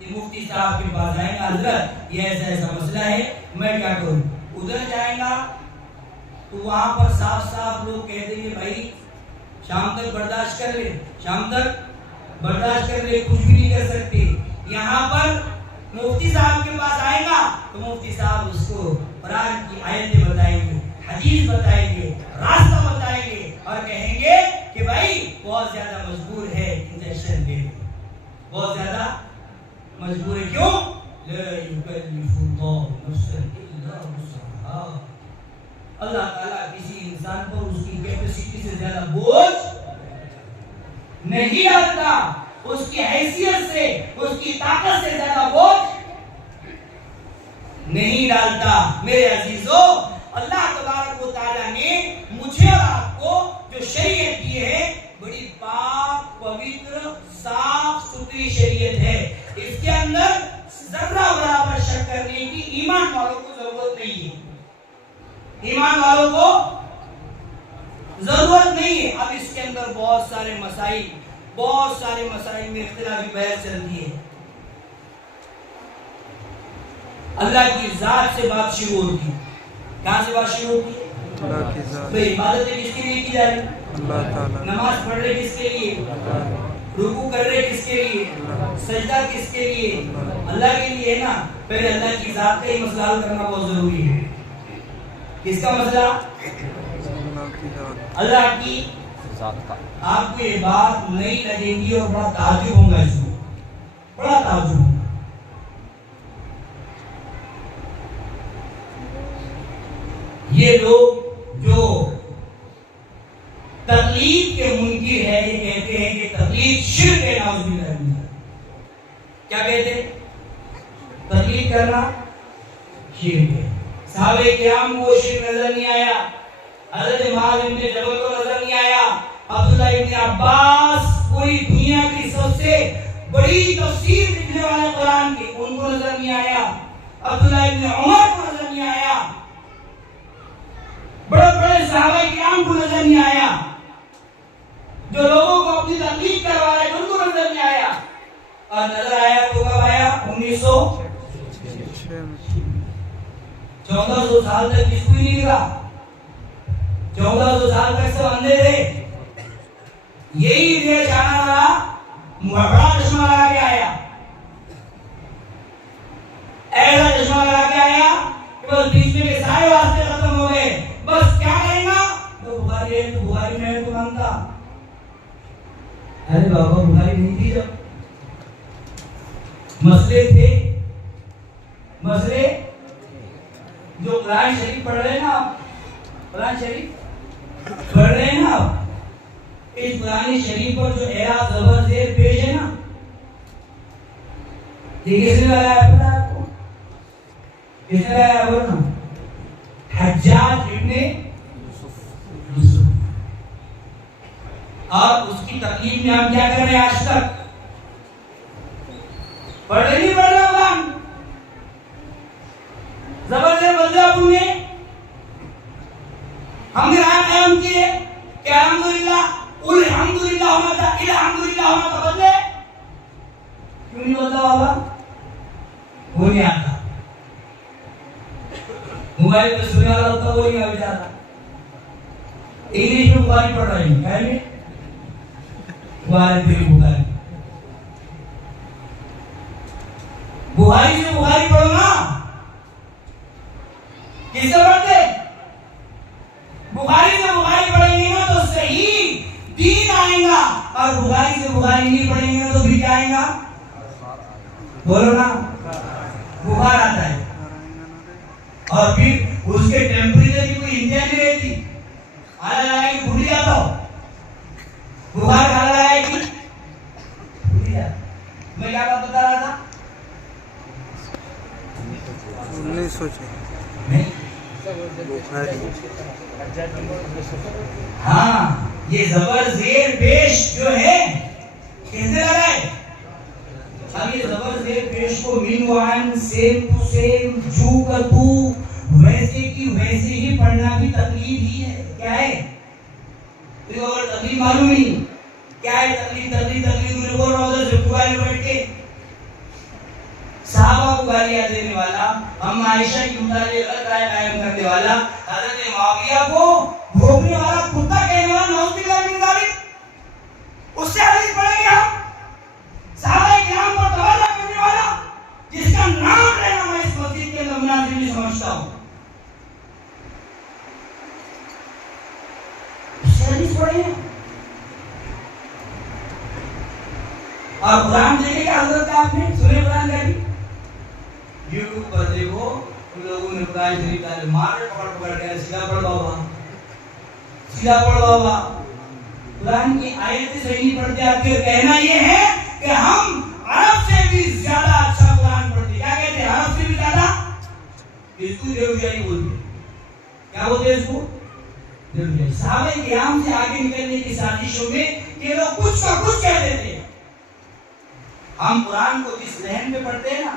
یہ مفتی صاحب کے پاس آئے گا، حضرت یہ ایسا ایسا مسئلہ ہے، میں کیا کروں؟ ادھر جائے گا تو وہاں پر صاف صاف لوگ کہہ دیں گے بھائی شام تک برداشت کر لے، شام تک برداشت کر لے، کچھ بھی نہیں کر سکتے۔ یہاں پر مفتی صاحب کے پاس آئے گا تو مفتی صاحب اس کو قرآن کی آیتیں بتائیں گے، حدیث بتائیں گے، راستہ بتائیں گے، اور کہیں گے کہ بھائی بہت زیادہ مجبور ہے، انجیکشن دے دو، بہت زیادہ مجبور ہے۔ کیوں؟ لا یکلف اللہ نفسا الا وسعها۔ اللہ تعالیٰ کسی انسان پر اس کی کیپیسٹی سے زیادہ بوجھ نہیں ڈالتا، اس کی حیثیت سے، اس کی طاقت سے زیادہ بوجھ نہیں ڈالتا۔ میرے عزیزو، اللہ تبارک و تعالیٰ نے مجھے اور آپ کو جو شریعت دی ہے، بڑی پاک، پوتر، صاف ستھری شریعت ہے۔ اس کے اندر ذرہ برابر شک کرنے کی ایمان والوں کو ضرورت نہیں ہے، ایمان والوں کو ضرورت نہیں ہے۔ اب اس کے اندر بہت سارے مسائل میں اختلافی بحث چلتی ہے۔ اللہ کی ذات سے بات شروع ہوتی ہے، کہاں سے بات شروع ہوتی ہے؟ اللہ کی ذات۔ بھئی عبادتیں کس کے لیے کی جا رہی؟ اللہ تعالیٰ۔ نماز پڑھ رہے کس کے لیے؟ رکوع کر رہے کس کے لیے؟ سجدہ کس کے لیے؟ اللہ کے لیے ہے نا۔ پہلے اللہ کی ذات کا ہی مسئلہ حل کرنا بہت ضروری ہے۔ کس کا مسئلہ؟ اللہ کی آپ کو یہ بات نہیں لگے گی اور بڑا تعجب ہوگا اس کو، بڑا تعجب ہوگا۔ یہ لوگ جو تقلید کے منکر ہے یہ کہتے ہیں کہ تقلید شرک ہے، نعوذ باللہ من ذالک۔ کیا کہتے ہیں؟ تقلید کرنا شرک ہے۔ صحابہ کرام کو شرک نظر نہیں آیا، حضرت معاذ بن جبل کو نظر نہیں آیا، عبداللہ ابن عباس پوری دنیا کی سب سے بڑی تفسیر لکھنے والے قرآن کی، ان کو نظر نہیں آیا، عبداللہ ابن عمر کو نظر نہیں آیا، بڑے بڑے صحابہ کرام کو نظر نہیں آیا، جو لوگوں کو اپنی تقلید کروا رہے ان کو نظر نہیں آیا۔ اور نظر آیا تو کب آیا؟ 1400 سال تک کس کو ہی نہیں رہا، 1400 سال تک سب اندھے تھے۔ یہی لیے جانا والا بڑا چشمہ لگا کے آیا، ایسا چشمہ لگا کے آیا کہ بس بیچ میں کے سارے واسطے ختم ہو گئے، بس کیا کریں گا؟ تو بخاری ہے تو بخاری میں ہے تو مانتا۔ ارے بابا بخاری نہیں تھی، جب مسئلے تھے، مسئلے جو قرآن شریف پڑھ رہے ہیں نا، قرآن شریف پڑھ رہے ہیں نا، اس قرآن شریف پر جو اعراب زبر زیر پیش ہے نا، یہ کس نے لگایا پتہ ہے آپ کو؟ کس نے لگایا بولنا؟ حجاج ابن یوسف۔ اور اس کی تقلید میں ہم کیا کر رہے ہیں آج تک؟ پڑھ رہے نہیں پڑھ رہے قرآن؟ زبر زیر بدلا اپنے ہم نے رائے قائم کیے کہ الحمدللہ الحمدللہ ہونا تھا، الحمدللہ ہونا تھا، بدلے کیوں نہیں بدلا بابا؟ وہ نہیں آتا، موبائل پہ سننے والا ہوتا وہ نہیں آ جاتا، انگلش میں بخاری پڑھ رہے ہیں، کہیں گے بخاری پھر بخاری، بخاری سے بخاری پڑھو نا، کس سے پڑھتے؟ بخاری سے بخاری پڑھیں گے نا تو صحیح دین آئے گا، اور بخاری سے بخاری نہیں پڑھیں گے تو بھی کیا آئے گا؟ بولو نا، بخار آتا ہے، اور پھر اس کے ٹیمپریچر کی کوئی انتہا نہیں رہتی، آلہ لگائے کہ بھولی جاتا ہو، بخار کھانا لگائے کہ بھولی جاتا۔ میں کیا بات بتا رہا تھا؟ نہیں سوچے ہاں یہ زبر زیر پیش جو ہے کس نے لگائے؟ اب یہ زبر زیر پیش کو من وعن سیم ٹو سیم جو کا تو ویسے کی ویسے ہی پڑھنا بھی تقلید ہی ہے۔ کیا ہے؟ تو اگر تقلید معلوم نہیں کیا ہے تقلید؟ تقلید انہیں کو روزہ سے موبائل میں بیٹھ کے صحابہ کو گالیاں دینے والا، ہم عائشہ کی متعلق غلط رائے قائم کرنے والا، حضرت معاویہ کو بھونکنے والا، کتا کہنے والا، نعوذ باللہ من ذالک، اس سے حدیث پڑھیں گے ہم؟ صحابہ کرام کو تبرہ کرنے والا جس کا نام لینا میں اس مسجد کے اندر مناسب نہیں سمجھتا ہوں، اس سے حدیث پڑھیں گے؟ اور قرآن دیکھے کہ حضرت آپ نے سنے قرآن کا بھی یوٹیوب پر دیکھو، ان لوگوں نے قرآن شریف ڈالے، مارے پکڑ کے سیدھا پڑھ بابا، سیدھا پڑھ بابا، قرآن کی آیتیں صحیح نہیں پڑھتے۔ آپ کا کہنا یہ ہے کہ ہم عرب سے بھی زیادہ اچھا قرآن پڑھتے، کیا کہتے ہیں؟ عرب سے بھی زیادہ، اس کو دیوجائی بولتے، کیا بولتے ہیں اس کو؟ دیوجائی۔ صحابہ کرام سے آگے نکلنے کی سازشوں میں یہ لوگ کچھ کا کچھ کہہ دیتے ہیں۔ ہم قرآن کو جس ذہن میں پڑھتے ہیں نا،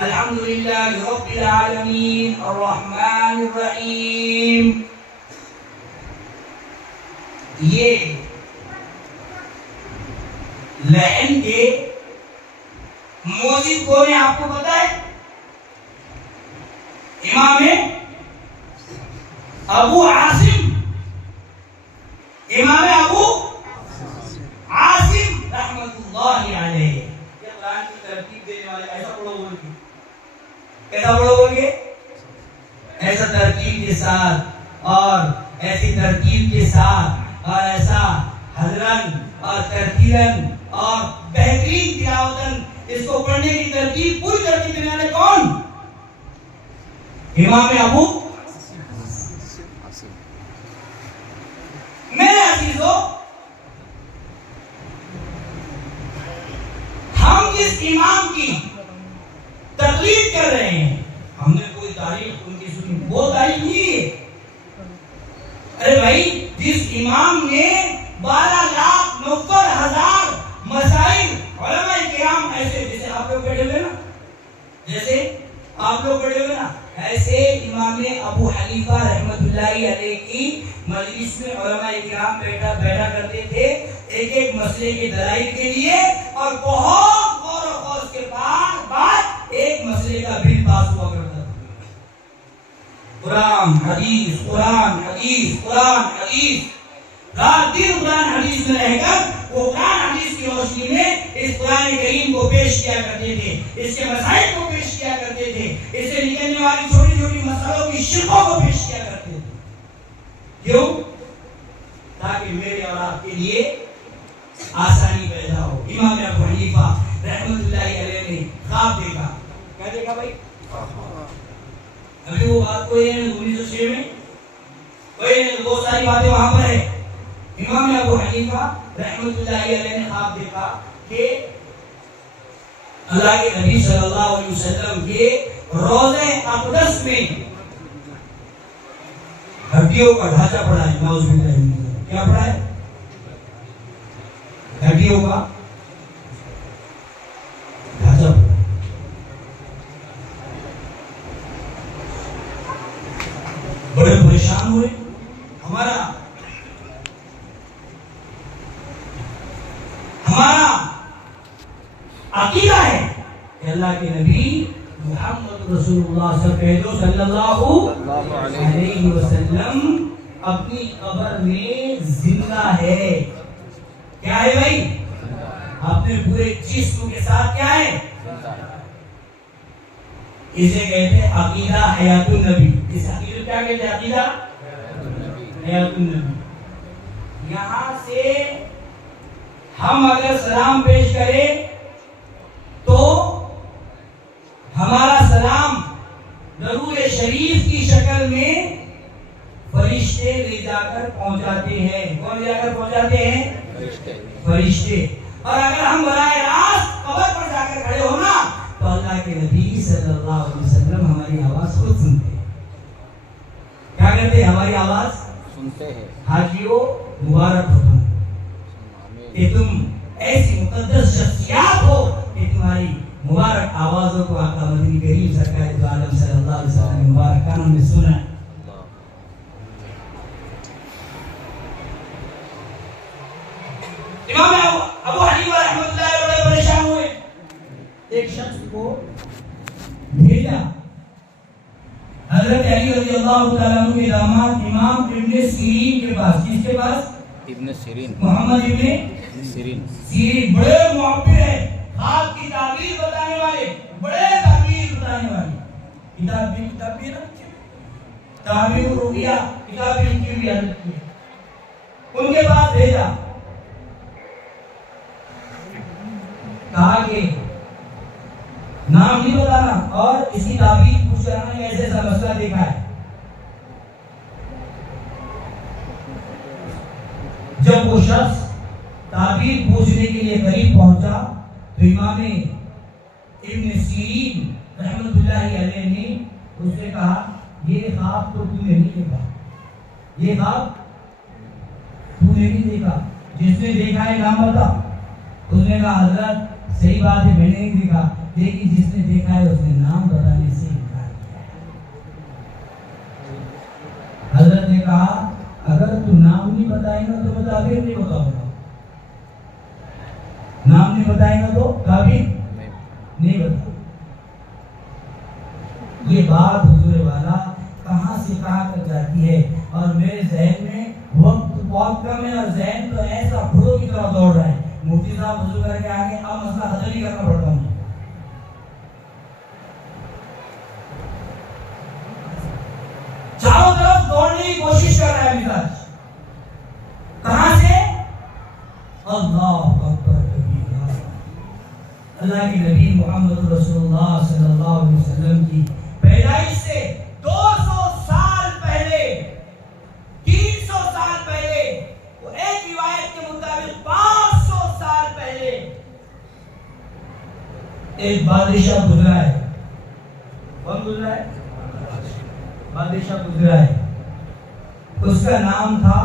الحمدللہ رب العالمین الرحمن الرحیم، یہ لہن کے موجب کون ہے آپ کو پتا ہے؟ امام ابو عاصم، امام ابو عاصم رحمت اللہ علیہ، یہ قرآن کی ترتیب دینے والے۔ ایسا پڑھو بول کے، ایسا پڑھو بول کے، ایسا ترتیب کے ساتھ اور ایسی ترتیب کے ساتھ اور ایسا حضرن اور ترتیلن اور بہترین تلاوتن اس کو پڑھنے کی ترتیب پوری ترتیب دینے والے کون؟ امام ابو میرے عزیزو، ہم جس امام کی تقلید کر رہے ہیں، ہم نے کوئی تاریخ ان کی سنی، وہ تاریخ نہیں ہے. ارے بھائی، جس امام نے 12,90,000 مسائل علماء کرام ایسے جیسے آپ لوگ بیٹھے ہوئے نا، جیسے آپ لوگ بیٹھے ہوئے نا، ایسے امام ابو حنیفہ رحمۃ اللہ علیہ کی مجلس میں علماء کرام بیٹھا کرتے تھے ایک ایک مسئلے کے دلائل کے لیے، اور بہت غور و خوض کے بعد ایک مسئلے کا بل پاس ہوا کرتا تھا. قرآن حدیث قرآن حدیث قرآن حدیث، رات دن قرآن حدیث میں رہ کر وہ قرآن حدیث کی روشنی میں اس قرآن کریم کو پیش کیا کرتے تھے، اس کے مسائل کو پیش کیا کرتے تھے، اس سے نکلنے والی چھوٹی چھوٹی مسئلوں کی شرحوں کو پیش کیا کرتے تھے. کیوں؟ تاکہ میرے اور آپ کے لیے آسانی پیدا ہو. امام ابو حنیفہ رحمۃ اللہ علیہ نے خواب دیکھا. کیا دیکھا بھائی؟ ابھی وہ بات کوئی ہے 1906 میں، کوئی نہیں، بہت ساری باتیں وہاں پر ہے. امام ابو حنیفہ رحمۃ اللہ علیہ نے خواب دیکھا کہ اللہ کے نبی صلی اللہ علیہ وسلم کے روضہ اقدس میں ہڈیوں کا ڈھانچہ پڑا ہے. نعوذ باللہ من ذالک. کیا پڑا ہے؟ ہڈیوں کا ڈھانچہ. بڑے پریشان ہوئے. ہمارا عقیدہ ہے کہ اللہ کے نبی محمد رسول اللہ صلی اللہ علیہ وسلم اپنی قبر میں زندہ ہے. کیا ہے بھائی؟ اپنے پورے جسم کے ساتھ کیا ہے؟ اسے کہتے ہیں عقیدہ حیات النبی. اس عقیدہ کیا کہتے ہیں؟ عقیدہ حیات النبی. یہاں سے ہم اگر سلام پیش کریں تو ہمارا سلام درود شریف کی شکل میں فرشتے لے جا کر پہنچاتے ہیں. کون لے جا کر پہنچاتے ہیں؟ فرشتے. اور اگر ہم براہ راست قبر پر جا کر کھڑے ہونا تو اللہ کے نبی صلی اللہ علیہ وسلم ہماری آواز خود سنتے ہیں. کیا کرتے ہیں؟ ہماری آواز سنتے ہیں. حاجیوں مبارک ہو تم کہ تم ایسی مقدس شخصیات ہو کہ تمہاری مبارک آوازوں کو آقا مدنی کریم سرکار دو عالم صلی اللہ علیہ وسلم کے مبارک کانوں میں سنا. امام ابو حنیفہ رحمۃ اللہ علیہ بڑے پریشان ہوئے. ایک شخص کو بھیجا حضرت علی رضی اللہ تعالیٰ عنہ کے داماد امام ابن سیرین کے پاس. کس کے پاس؟ ابن سیرین. محمد ابن سیرین بڑے معبر ہیں، خواب کی تعبیر بتانے والے، بڑے تعبیر بتانے والے. کتاب بھی ہے نا، تعبیر الرؤیا کتاب ان کی بھی حضرت کی. ان کے پاس بھیجا، کہا کہ نام نہیں بتانا اور اس کی تعبیر پوچھ کرنا کہ ایسے ایسا مسئلہ دیکھا ہے. جب وہ شخص تعبیر پوچھنے کے لیے قریب پہنچا تو امام ابن سیرین رحمۃ اللہ علیہ نے اس سے کہا یہ خواب تو تو نے نہیں دیکھا، یہ خواب تو نے نہیں دیکھا، جس نے دیکھا ہے نام بتا. اس نے کہا حضرت صحیح بات ہے میں نے نہیں دیکھا، لیکن جس نے دیکھا ہے اس نے نام بتانے سے انکار کیا ہے. حضرت نے کہا اگر تو نام نہیں بتائے گا تو میں تعبیر نہیں بتاؤں گا. نام نہیں بتائے گا تو تعبیر نہیں بتاؤں. یہ بات حضور والا کہاں سے کہاں تک جاتی ہے، اور میرے ذہن میں وقت بہت کم ہے اور ذہن تو ایسا پھڑوں کی طرح دوڑ رہا ہے. مفتی صاحب وضو کر کے آگے اب مسئلہ حل نہیں کرنا پڑتا ہوں. چاروں طرف دوڑنے کی کوشش کر رہا ہے مزاج. کہاں اللہ اکبر کبیرہ۔ اللہ کے نبی محمد رسول اللہ صلی اللہ علیہ وسلم کی پیدائش سے 200 سال پہلے، 300 سال پہلے، وہ ایک روایت کے مطابق 500 سال پہلے ایک بادشاہ گزرا ہے۔ کون گزرا ہے؟ بادشاہ گزرا ہے، اس کا نام تھا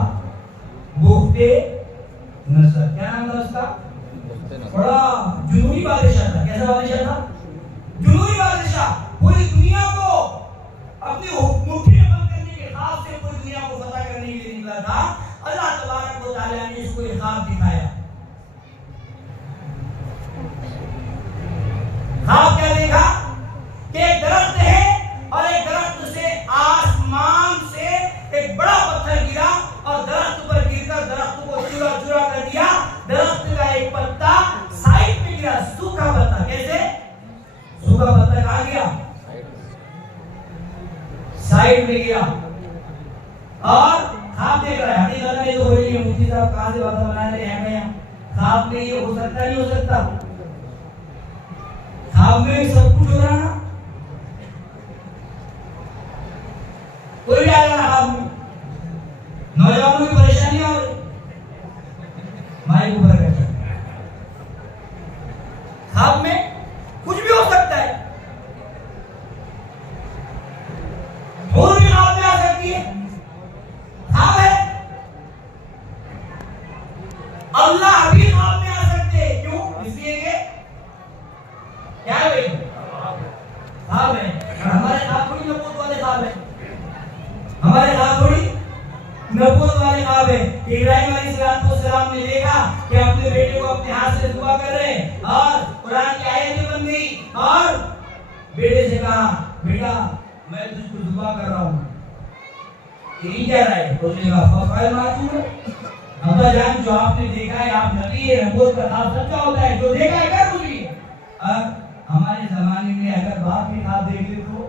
بخت نصر۔ کیا نام تھا اس کا؟ بڑا جنوبی بادشاہ تھا۔ کیسا بادشاہ تھا؟ جنوبی بادشاہ۔ پوری دنیا کو اپنی مٹھی میں بند کرنے کے خواب سے پوری دنیا کو فتح کرنے کے لیے نکلا تھا۔ اللہ تبارک و تعالیٰ نے اس کو ایک خواب دکھایا۔ خواب کیا دیکھا؟ کہ ایک درخت ہے اور ایک درخت سے آسمان سے ایک بڑا پتھر گرا اور درخت پر گر کر درخت کو چورا چورا کر دیا۔ درخت کا ایک پتا سائڈ میں گرا، سوکھا پتا۔ کیسے؟ سوکھا پتا کہاں گیا؟ سائڈ میں گیا۔ اور خواب دیکھ رہا ہے۔ حقیقت میں تو ہو رہی ہے، مفتی صاحب کہاں سے باتیں بنا رہے ہیں میں؟ خواب میں یہ ہو سکتا نہیں ہو سکتا؟ خواب میں سب کچھ ہو رہا نا، کوئی بھی آ رہا خواب میں۔ نوجوانوں کی پریشانی ہو رہی، مائک اوپر کر کے۔ خواب میں کچھ بھی ہو سکتا ہے، اور بھی خواب میں آ سکتی ہے۔ خواب ہے، اللہ بھی خواب میں آ سکتے ہیں۔ کیوں؟ اس لیے کہ کیا ہے؟ خواب ہے۔ ہمارے خواب تھوڑی نبوت والے خواب ہیں، ہمارے خواب تھوڑی نبوت والے خواب ہے۔ ابراہیم علیہ السلام نے دیکھا کہ اپنے بیٹے کو اپنے ہاتھ سے ذبح کر رہے ہیں اور قرآن کی آیتیں بن گئی، اور بیٹے سے کہا بیٹا میں تجھ کو ذبح کر رہا ہوں، یہ کیا رہا ہے؟ اس نے کہا فقال معصوم ہے، ابا جان جو آپ نے دیکھا ہے، آپ نبی ہے، نبوت کا خواب سچا ہوتا ہے، جو دیکھا ہے کر بولیے۔ اور ہمارے زمانے میں اگر باپ بھی خواب دیکھ لے تو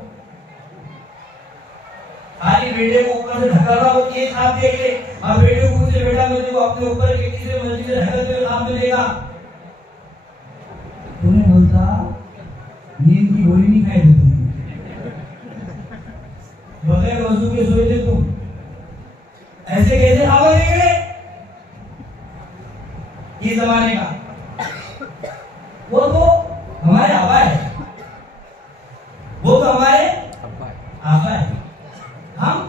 خالی بیٹے کو اوپر سے ڈھکا رہا ہو، یہ خواب دیکھ لے، اور بیٹے کو پوچھے بیٹا میں نے اپنے اوپر کے کسی مسجد سے ڈھکتے ہوئے خواب میں دیکھا، تمہیں بولتا نیند کی گولی نہیں کھائے تھے تم، بغیر وضو کے سوئے تھے تم، ایسے کیسے خواب دیکھ لے؟ یہ زمانے کا وہ تو ہمارے آبا ہے، وہ تو ہمارے آبا ہے۔ ہم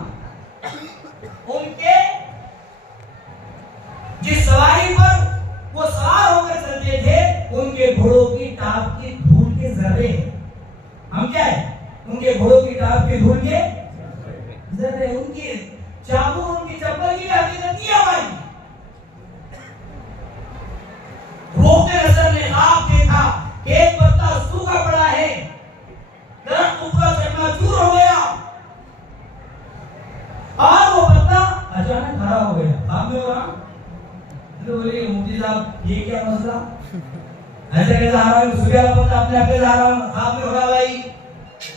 ان کے جس سواری پر وہ سوار ہو کر چلتے تھے، ان کے گھوڑوں کی ٹاپ کی دھول کے ذرے، ہم کیا ہے؟ ان کے گھوڑوں کی ٹاپ کی دھول کے ذرے، ان کی چابو، ان کی چپل کی حقیقت نہیں ہماری۔ بخت نصر نے خواب دیکھا کہ ایک پتا سوکھا پڑا ہے، درخت اوپر چکنا چور ہو گیا اور وہ پتا اچانک ہرا ہو گیا۔ خواب میں ہو رہا تو بولے مفتی صاحب یہ کیا مسئلہ، ایسا کیسا ہرا ہے؟ سوکھا پتا اپنے آپ سے ہرا، خواب میں ہو رہا بھائی،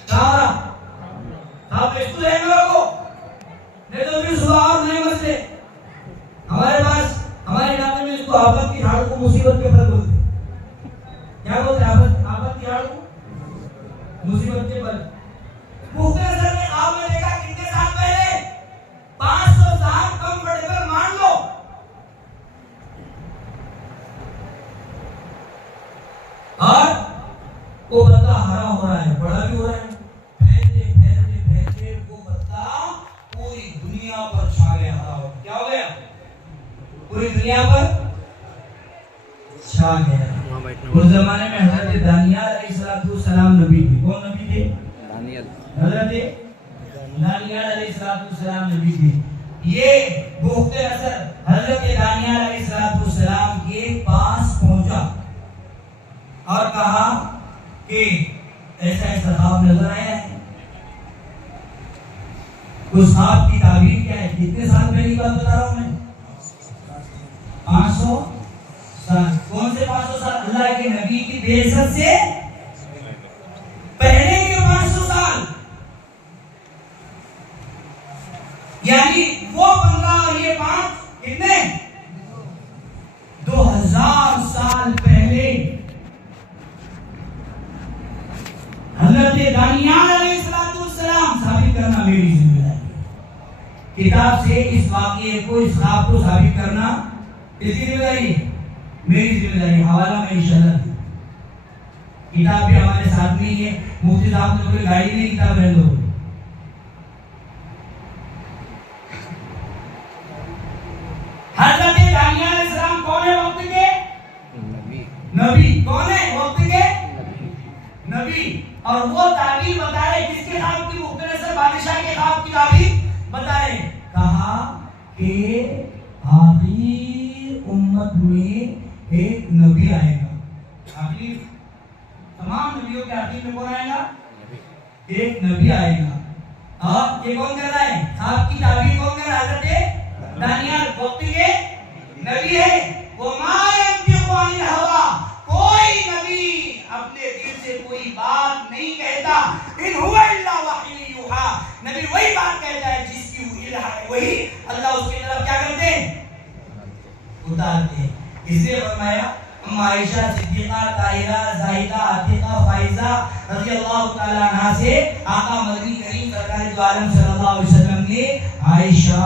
کہاں ہرا؟ خواب میں تو ہے میرے کو، نہیں تو پھر صبح اور نئے مسئلے۔ ہمارے پاس ہمارے علاقے میں اس کو آفت کی جھاڑ کو مصیبت کے پھل بولتے ہیں۔ کیا بولتے ہیں؟ آفت کی جھاڑ کو مصیبت کے پھل۔ بخت نصر نے خواب میں دیکھا کتنے سال پہلے؟ 500 سال کمفرٹیبل مان لو۔ اور وہ پتا ہرا ہو رہا ہے، بڑا بھی ہو رہا ہے، پھیلتے پھیلتے پھیلتے وہ پتا پوری دنیا پر چھا گیا، ہرا ہو کیا ہو گیا؟ پوری دنیا پر چھا گیا۔ اس زمانے میں حضرت دانیال علیہ السلام نبی تھے۔ کون نبی تھے؟ حضرت دانیال علیہ السلام نبی تھے۔ یہ بخت نصر حضرت دانیال علیہ السلام کے پاس پہنچا اور کہا کہ ایسا ایسا خواب نظر آیا ہے، اس خواب کی تعبیر کیا ہے؟ کتنے سال پہلے کی بات بتا رہا ہوں میں؟ 500 سال۔ کون سے 500 سال؟ اللہ کے نبی کی بعثت سے پہلے کے 500 سال، یعنی وہ 15 اور یہ 5 کتنے؟ 2000 حضرت دانیال علیہ السلام ثابت کرنا میری ذمہ داری ہے. کتاب سے اس واقعے کو اس خواب کو ثابت کرنا کس کی ذمہ داری ہے؟ میری ذمہ داری. حوالہ میں انشاءاللہ دوں. کتاب بھی ہمارے ساتھ میں ہی ہے. مفتی صاحب نے بولے گاڑی میں کتاب رہ دو. حضرت دانیال علیہ السلام کون ہے وقت کے؟ نبی. کون ہے وقت کے؟ نبی. اور وہ تعبیر بتا رہے کس کے خواب کی؟ بختنصر بادشاہ کے خواب کی تعبیر بتا رہے. کہا کہ آخری امت میں ایک نبی آئے گا. آخری تمام نبیوں کے آخر میں کون آئے گا؟ ایک نبی آئے گا. اور یہ کون کر رہا ہے؟ خواب کی تعبیر کون کر رہا ہے؟ حضرت دانیال وقت کے نبی ہے. وما ينطق عن الهوى. کوئی نبی اپنے دل سے کوئی بات نہیں کہتا. ان هو الا وحی یوحى. نبی وہی بات کہتا ہے جس کی الہا ہے وہی اللہ اس کی طرف کیا کرتے ہیں؟ اتارتے ہیں. اس لیے فرمایا ام عائشہ صدیقہ طاہرہ زاہدہ عتیقہ فائزہ رضی اللہ تعالی عنہا سے آقا مدنی کریم سرکار دو عالم صلی اللہ علیہ وسلم نے عائشہ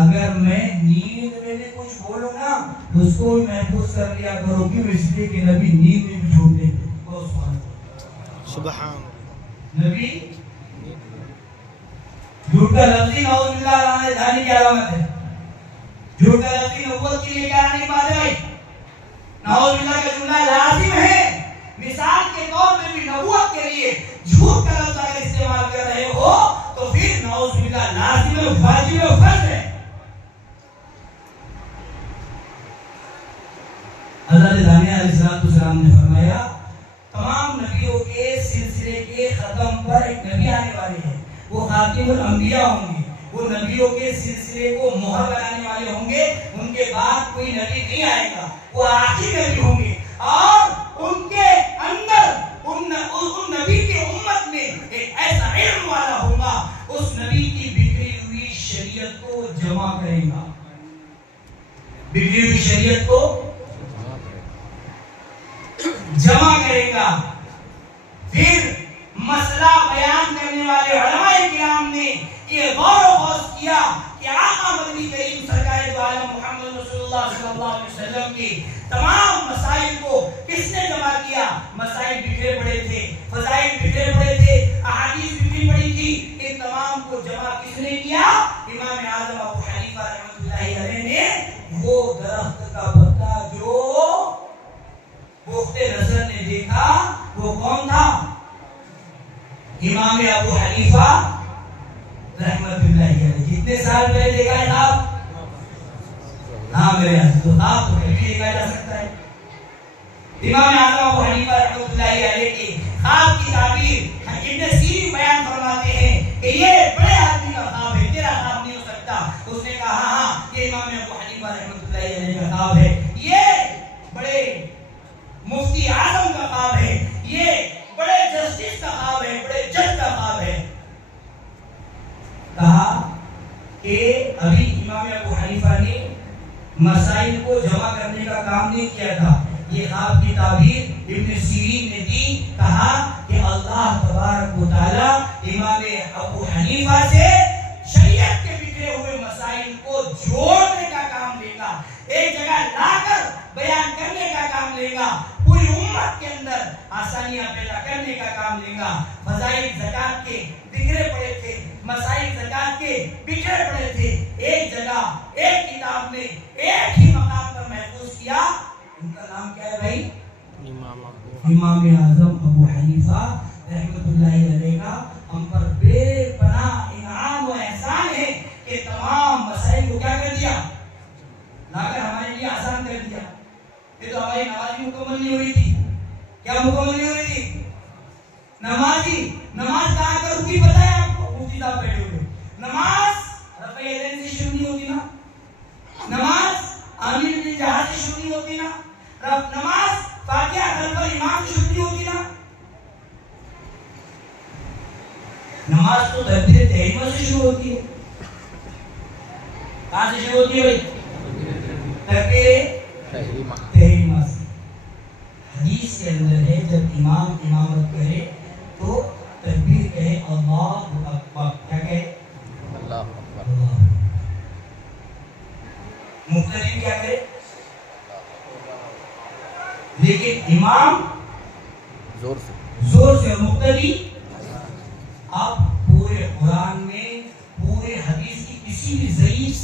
اگر میں نیند میں بھی کچھ بولوں نا تو اس کو محفوظ کر لیا کرو کہ اس لیے کہ نبی نیند میں بھی چھوڑ دیں گے. سبحان نبی جھوٹ کا لفظی نعوذ باللہ لانے دھانے کی علامت ہے. جھوٹ کا لفظی نبوت کے لیے کیا آنے کی بات ہے بھائی؟ نعوذ باللہ کا جملہ لازم ہے. مثال کے طور پہ بھی نبوت کے لیے جھوٹ کا لفظ اگر استعمال کر رہے ہو تو پھر نعوذ باللہ لازم ہے واجب ہے فرض ہے. حضرت دانیال علیہ السلام نے فرمایا تمام نبیوں کے سلسلے کے ختم پر ایک نبی آنے والے ہیں. وہ خاتم الانبیاء ہوں گے. وہ نبیوں کے سلسلے کو مہر لگانے والے ہوں گے. ان کے بعد کوئی نبی نہیں آئے گا. وہ آخری نبی ہوں گے. اور ان کے اندر ان نبی کی امت میں ایک ایسا علم والا ہوگا اس نبی کی بکھری ہوئی شریعت کو جمع کرے گا. بکھری ہوئی شریعت کو جمع کرے گا. پھر مسئلہ بیان کرنے والے علماء کرام نے یہ غور و خوض کیا کہ آقا مدنی کریم سرکار دو عالم محمد رسول اللہ صلی اللہ علیہ وسلم کی تمام مسائل کو کس نے جمع کیا؟ مسائل بکھرے پڑے تھے, فضائل بکھرے پڑے تھے, احادیث بکھری پڑی تھی. ان تمام کو جمع کس نے کیا؟ امام اعظم ابو حنیفہ رحمۃ اللہ علیہ نے. وہ درخت کا پتا جو بخت نظر نے دیکھا وہ کون تھا؟ امام ابو حنیفہ رحمۃ اللہ علیہ. کتنے سال پہلے دیکھا ہے آپ؟ ہاں میرے یہاں تو آپ تو بھی دیکھا جا سکتا ہے. امام اعظم ابو حنیفہ رحمۃ اللہ علیہ کی خواب کی تعبیر ابن سیرین بیان فرماتے ہیں کہ یہ بڑے آدمی کا خواب ہے, تیرا خواب نہیں ہو سکتا. اس نے کہا ہاں یہ امام ابو حنیفہ رحمۃ اللہ علیہ کا خواب ہے, یہ بڑے مفتی اعظم کا خواب ہے, یہ بڑے جسٹس کا خواب ہے, بڑے جج کا خواب ہے. کہا کہ ابھی امام ابو حنیفہ نے مسائل کو جمع کرنے کا کام نہیں کیا تھا. یہ خواب کی تعبیر ابن سیرین نے دی. کہا کہ اللہ تبارک و تعالی امام ابو حنیفہ سے شریعت کے بکھرے ہوئے مسائل کو جوڑنے کا کام لے گا, ایک جگہ لا کر بیان کرنے کا کام لے گا, پوری امت کے اندر آسانیاں پیدا کرنے کا کام لے گا. فضائل زکات کے بکھرے پڑے تھے, مسائل زکات کے بکھرے پڑے تھے, ایک جگہ ایک کتاب میں ایک ہی مقام پر محفوظ کیا. ان کا نام کیا ہے بھائی؟ امام اعظم ابو حنیفہ رحمۃ اللہ علیہ کا ہم پر بے پناہ انعام و احسان ہے کہ تمام مسائل کو کیا کر دیا, لا کر ہمارے لیے آسان کر دیا. یہ تو ہماری نماز مکمل نہیں ہوئی تھی. کیا مکمل نہیں ہوئی تھی؟ نماز کہاں کر رکی پتہ ہے آپ کو؟ مفتی صاحب بیٹھے ہوئے. نماز رفع یدین سے شروع نہیں ہوتی نا, نماز آمین بن جہاز سے شروع نہیں ہوتی نا, نماز فاتحہ خلف امام سے شروع نہیں ہوتی نا. نماز تو تکبیر تحریمہ سے شروع ہوتی ہے. کہاں سے شروع ہوتی ہے بھائی؟ تکبیر تحریمہ سے. حدیث کے اندر ہے جب امام امامت کرے تو لیکن امام زور سے مقتدی. اب پورے قرآن میں پورے حدیث کی کسی بھی ضعیف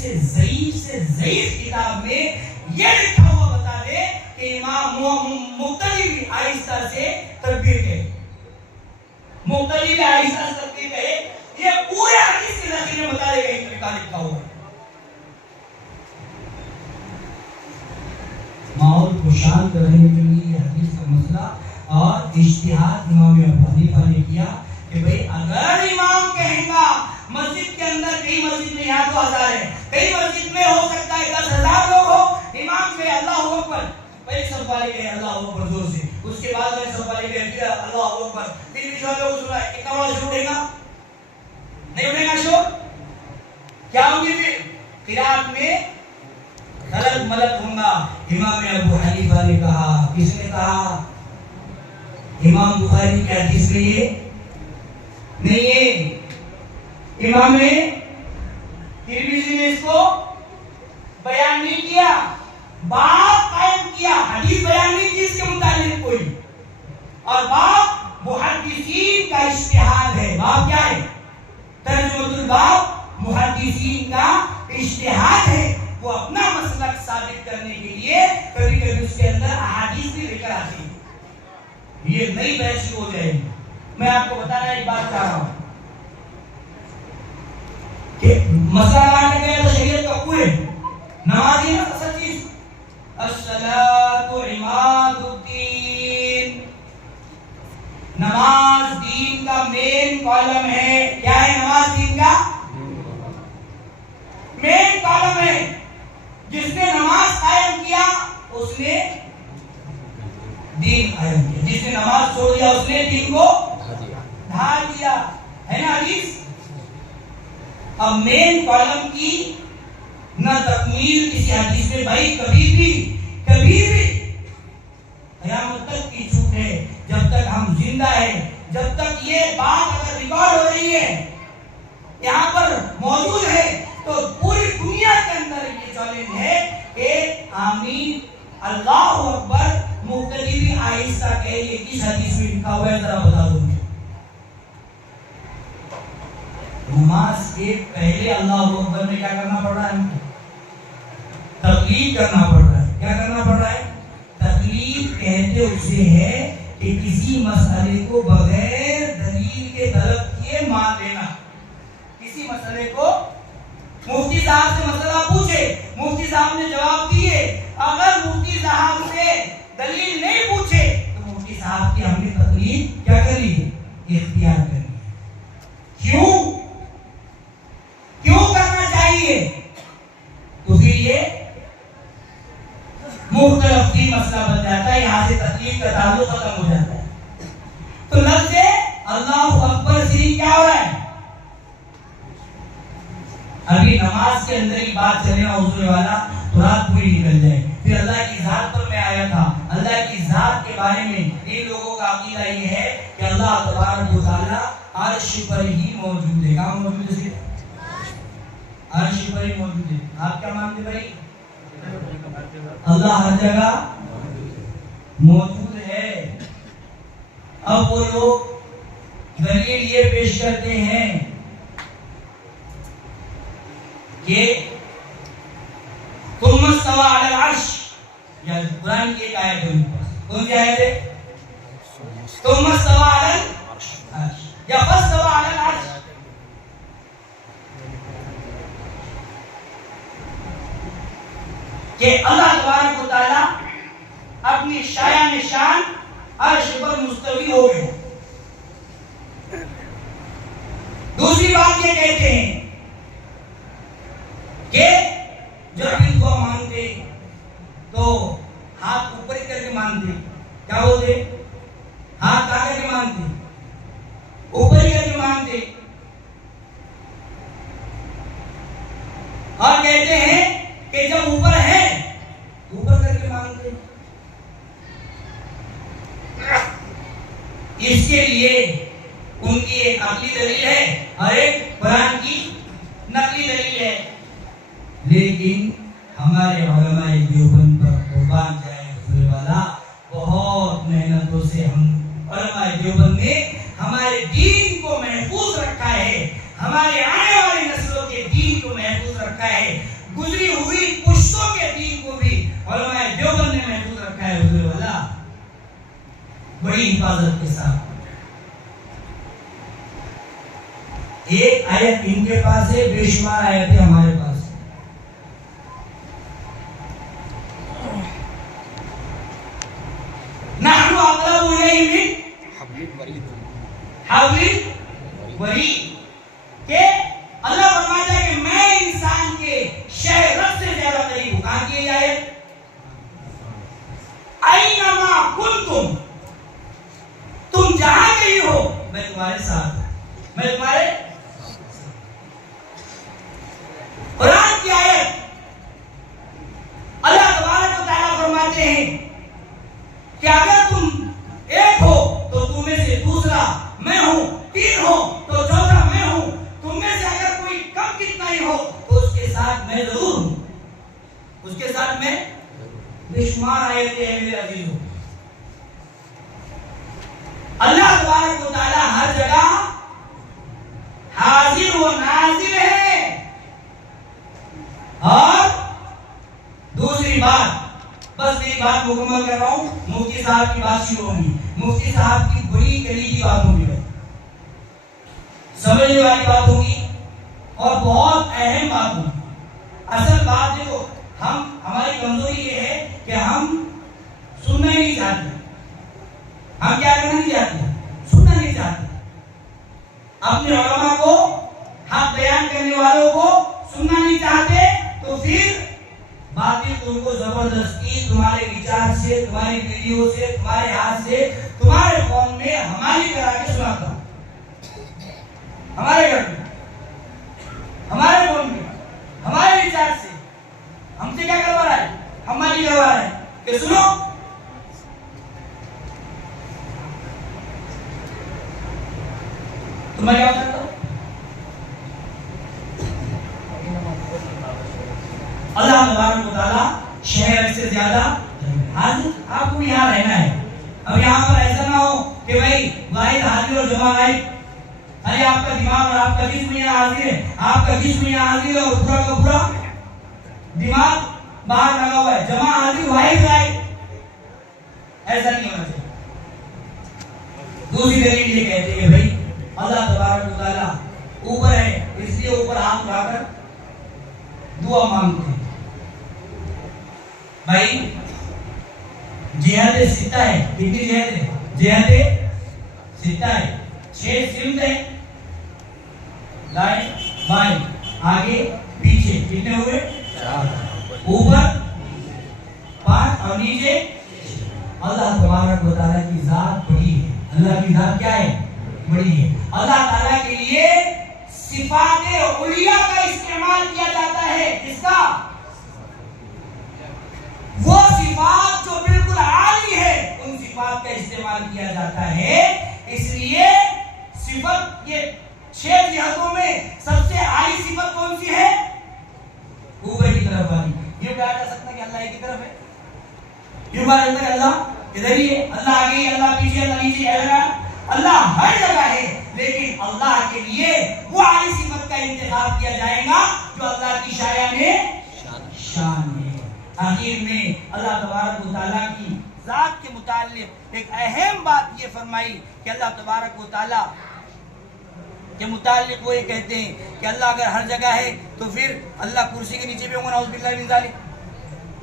کتاب میں یہ لکھا ہوا بتا دے کہ امام مقتدی بھی آہستہ سے تکبیر کہے, مقتدی بھی آہستہ سے تکبیر کہے. یہ پورے حدیث کے ذخیرے میں بتا دے گا ان کا لکھا ہوا ہے. ماحول کو شانت کرنے کے لیے یہ حدیث کا مسئلہ اور اجتہاد امام ابو حنیفہ نے کیا کہ بھئی اگر امام کہیں گا مسجد کے اندر, کئی مسجد میں یہاں 2000 ہے, کئی مسجد میں ہو سکتا ہے 10,000 لوگ ہو, امام کہے اللہ اکبر, پہلے سب والے کہے اللہ اکبر زور سے, اس کے بعد میں سب والے کہے اللہ اکبر, پھر بھی جو لوگ سن رہا ہے کتنا بڑا شور اٹھے گا, نہیں اٹھے گا شور, کیا ہوگی پھر قرات میں غلط ملت ہوں گا. امام ابو حنیفہ نے کہا, کس نے کہا؟ امام بخاری کی حدیث میں یہ نہیں ہے, امام ترمذی نے اس کو بیان نہیں کیا, باب قائم کیا, حدیث بیان نہیں کی اس کے متعلق کوئی, اور باب محدثین کا اجتہاد ہے. باب کیا ہے؟ ترجمۃ الباب محدثین کا اجتہاد ہے. وہ اپنا مسلک ثابت کرنے کے لیے کبھی کبھی اس کے اندر احادیث بھی لے کر آتے ہیں. یہ نئی بحث شروع ہو جائے گی. میں آپ کو بتانا ایک بات چاہ رہا ہوں کہ مسئلہ آنے کے تو شریعت کا پورے نماز ہی نا اصل چیز, الصلاۃ عماد الدین, نماز دین کا مین کالم ہے. کیا ہے نماز دین کا مین کالم ہے. جس نے نماز قائم کیا اس نے دین قائم کیا, جس نے نماز چھوڑ دیا اس نے دین کو ڈھا دیا, ہے نا حدیث. اب مین کالم کی نہ تکمیل کسی حدیث میں بھائی کبھی بھی قیامت تک کی چھوٹ ہے. جب تک ہم زندہ ہیں, جب تک یہ بات اگر ریکارڈ ہو رہی ہے, یہاں پر موجود ہے, تو پوری دنیا کے اندر یہ چیلنج ہے کہ آمین اللہ اکبر مقتدی بھی آہستہ کہے. یہ کس حدیث میں لکھا ہوا ہے ذرا بتا دو مجھے. نماز کے پہلے اللہ اکبر میں کیا کرنا پڑ رہا ہے؟ تقلید کرنا پڑ رہا ہے. کیا کرنا پڑ رہا ہے؟ تقلید کہتے اسے ہے کہ کسی مسئلے کو بغیر دلیل کے طلب کیے مان لینا. کسی مسئلے کو مفتی صاحب سے مسئلہ پوچھے, مفتی صاحب نے جواب دیے, اگر مفتی صاحب سے دلیل نہیں پوچھے تو مفتی صاحب کی ہم نے تقلید کیا کری؟ اختیار کری. کیوں کرنا چاہیے؟ تو پھر یہ مختلف کی مسئلہ بن جاتا ہے, یہاں سے تقلید کا تعلق ختم ہو جاتا ہے. تو لفظ اللہ اکبر سے کیا ہو رہا ہے؟ ابھی نماز کے اندر ہی بات چلے نا حضور والا تو رات پوری نکل جائے. پھر اللہ کی ذات پر میں آیا تھا. اللہ کی ذات کے بارے میں ان لوگوں کا عقیدہ یہ ہے کہ اللہ تبارک و تعالی عرش پر ہی موجود ہے. کہاں موجود ہے؟ عرش پر ہی موجود ہے. آپ کیا مانتے بھائی؟ اللہ ہر جگہ موجود ہے. اب وہ لوگ دلیل یہ پیش کرتے ہیں کہ ثم استوى على العرش, یا قرآن کی ایک آیت ہے, کون سی آیت ہے؟ ثم استوى على العرش یا فاستوى على العرش. کہ اللہ تبارک و تعالی اپنی شایان شان عرش پر مستوی ہو گئے. دوسری بات یہ کہتے ہیں کہ جب بھی دعا مانگتے تو ہاتھ اوپر کر کے مانگتے. کیا بولتے؟ ہاتھ کہاں کر کے مانگتے؟ اوپر کر کے مانگتے. اور کہتے ہیں کہ جب اوپر ہے تو اوپر کر کے مانگتے. اس کے لیے ان کی ایک عقلی دلیل ہے اور ایک قرآن کی نقلی دلیل ہے. لیکن ہمارے علماء دیوبند پر قربان جائے حضور والا بہت بڑی حفاظت کے ساتھ. ایک آیت ان کے پاس ہے، بے شمار آیتیں ہمارے پاس ہیں. نحن اقرب الیہ من حبل الورید، کہ اللہ فرماتا ہے کہ میں انسان کے شہ رگ سے زیادہ قریب ہوں. کہاں کی یہ آیت؟ اینما کنتم، تم جہاں کہیں ہو میں تمہارے ساتھ ہوں، میں تمہارے. قرآن کی آیت اللہ تبارک و تعالیٰ فرماتے ہیں کہ اگر تم ایک ہو تو تم میں سے دوسرا میں ہوں، تین ہو تو چوتھا میں ہوں، تم میں سے اگر کوئی کم کتنا ہی ہو تو اس کے ساتھ میں ضرور ہوں، اس کے ساتھ میں. بے شمار آیتیں ہیں میرے عزیزوں. اللہ تبارک و تعالیٰ ہر جگہ حاضر و ناظر ہے. اور دوسری بات، بس میری بات مکمل کر رہا ہوں، مفتی صاحب کی بات شروع ہوگی. مفتی صاحب کی بڑی کلیدی بات ہوگی، سمجھنے والی بات ہوگی اور بہت اہم بات ہوگی. اصل بات دیکھو، ہماری کمزوری یہ ہے کہ ہم سننا ہی نہیں چاہتے. ہم کیا کرنا نہیں چاہتے؟ سننا نہیں چاہتے. اپنے علماء کو، حق بیان کرنے والوں کو سننا نہیں چاہتے، تو پھر باقی تم کو زبردستی تمہارے وچار سے، تمہاری ویڈیو سے، تمہارے ہاتھ سے، تمہارے فون میں ہماری کرا کے سناتا ہوں. ہمارے گھر میں، ہمارے فون میں، ہمارے وچار سے ہم سے کیا کروا رہا ہے؟ ہماری کروا رہا ہے کہ سنو. تو میں کیا کرتا ہوں؟ اللہ تبارک و تعالیٰ شہر سے زیادہ حاضر. آپ کو یہاں رہنا ہے. اب یہاں پر ایسا نہ ہو کہ بھائی واحد حاضر اور جمع غائب. ارے آپ کا دماغ اور آپ کا جسم یہاں حاضر ہے، آپ کا جسم یہاں حاضر ہے اور پورا کا پورا دماغ باہر لگا ہوا ہے. جمع حاضر واحد غائب، ایسا نہیں ہونا چاہیے. دوسری دلیل یہ کہتے ہیں بھائی اللہ تبارک و تعالیٰ اوپر ہے، اس لیے اوپر ہاتھ اٹھا کر دعا مانگتے ہیں. بھائی جہت ستہ ہے. کتنی جہت ہے؟ جہت ستہ ہے. 6 سمت ہے، دائیں بائیں آگے پیچھے. کتنے ہوئے؟ 4. اوپر 5 اور نیچے. اللہ تبارک و تعالیٰ کی ذات بڑی ہے. اللہ کی ذات کیا ہے؟ بڑی ہے. اللہ تعالیٰ کے لیے صفات علیہ کا استعمال کیا جاتا ہے. اس کا وہ صفات جو بالکل عالی ہے، ان صفات کا استعمال کیا جاتا ہے. اس لیے صفت، یہ 6 جہتوں میں سب سے عالی صفت کون سی ہے؟ اوپر کی طرف والی. یہ کہا جا سکتا ہے کہ اللہ ایک ہی طرف ہے. یہ کہا جاتا ہے کہ اللہ ادھر ہی ہے، اللہ آگے، اللہ پیچھے، اللہ نیچے. اللہ ہر جگہ ہے، لیکن اللہ کے لیے وہ عالی صفت کا انتخاب کیا جائے گا جو اللہ کی شان ہے. آخر میں اللہ تبارک و تعالیٰ کی ذات کے متعلق ایک اہم بات یہ فرمائی کہ اللہ تبارک و تعالیٰ کے متعلق وہ یہ کہتے ہیں کہ اللہ اگر ہر جگہ ہے تو پھر اللہ کرسی کے نیچے بھی ہوں گا. نعوذ باللہ من ذالک.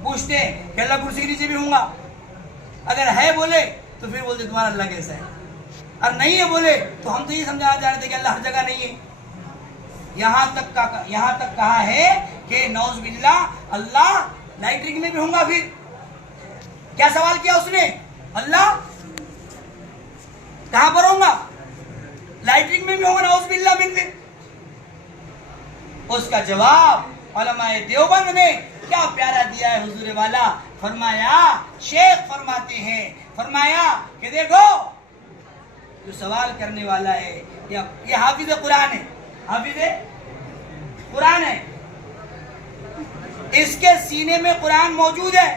پوچھتے ہیں کہ اللہ کرسی کے نیچے بھی ہوں گا. اگر ہے بولے تو پھر بولتے تمہارا اللہ کیسا ہے، اور نہیں ہے بولے تو ہم تو یہ سمجھانا چاہ رہے تھے کہ اللہ ہر جگہ نہیں ہے. یہاں تک کہا ہے کہ نعوذ باللہ اللہ لائٹرنگ میں بھی ہوں گا. پھر کیا سوال کیا اس نے؟ اللہ کہاں پر ہوں گا؟ لائٹرنگ میں بھی ہوں گا. نعوذ باللہ من ذالک. اس کا جواب علماء دیوبند نے کیا پیارا دیا ہے حضور والا. فرمایا، شیخ فرماتے ہیں، فرمایا کہ دیکھو جو سوال کرنے والا ہے یہ حافظ قرآن ہے. حافظ قرآن ہے، اس کے سینے میں قرآن موجود ہے،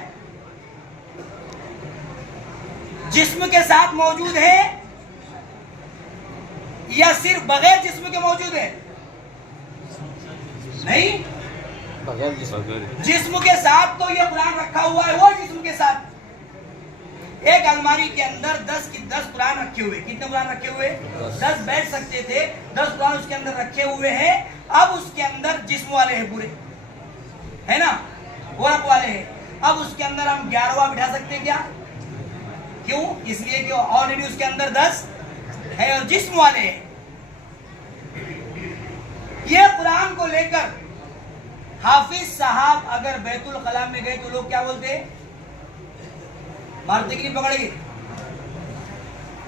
جسم کے ساتھ موجود ہے یا صرف بغیر جسم کے موجود ہے؟ نہیں، جسم کے ساتھ تو یہ قرآن رکھا ہوا ہے، وہ جسم کے ساتھ. ایک الماری کے اندر 10 قرآن رکھے ہوئے. کتنے قرآن رکھے ہوئے؟ 10 بیٹھ سکتے تھے. 10 قرآن اس کے اندر رکھے ہوئے ہیں. اب اس کے اندر جسم والے ہیں پورے, ہے نا, ورق والے ہیں. اب اس کے اندر ہم 11واں بٹھا سکتے کیا؟ کیوں؟ اس لیے کہ آلریڈی اس کے اندر 10 ہے اور جسم والے ہیں. یہ قرآن کو لے کر حافظ صاحب اگر بیت الخلاء میں گئے تو لوگ کیا بولتے؟ مارتے کی نہیں پکڑے گے؟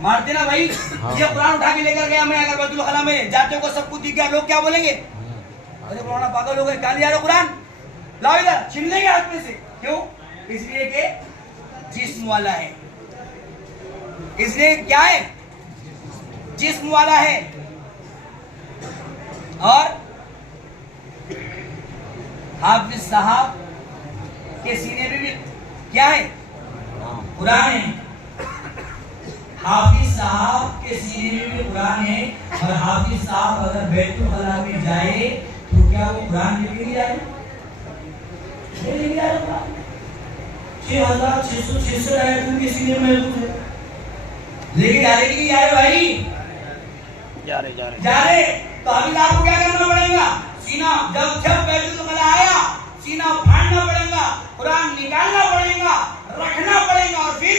مارتے نا بھائی. یہ قرآن اٹھا کے لے کر گیا میں, اگر بیت الخلاء میں جاتے کو سب کچھ دکھ گیا, لوگ کیا بولیں گے؟ ارے مولانا پاگل ہو گئے, کہاں لیا قرآن, لاؤ ادھر, چھین لیں گے ہاتھ میں سے. کیوں؟ اس لیے کہ جسم والا ہے. اس لیے کیا ہے؟ جسم والا ہے. اور حافظ صاحب کے سینے میں بھی کیا ہے؟ قرآن ہے. حافظ صاحب کے سینے میں بھی قرآن ہے. اور حافظ صاحب اگر بیت الخلاء میں جائے تو کیا وہ قرآن لے کے نہیں جائے؟ لے کے جائے قرآن. 6666 آیت ان کے سینے میں لے کے جا رہے کہ جا رہے بھائی؟ جا رہے. تو ابھی آپ کو کیا کرنا پڑے گا؟ سینہ جب بیت الخلاء آیا سینہ پھاڑنا پڑے گا, قرآن نکالنا پڑے گا, رکھنا پڑے گا اور پھر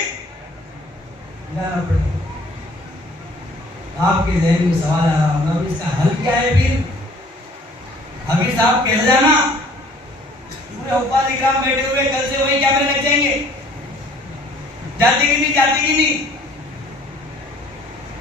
جانا پڑے گا. آپ کے ذہن میں سوال آ رہا ہوگا اس کا حل کیا ہے؟ پھر حافظ صاحب کیسے جانا؟ پورے حفاظ اکرام بیٹھے ہوئے کل سے وہی کیمرے لگ جائیں گے, جاتے کی نہیں, جاتے کی نہیں.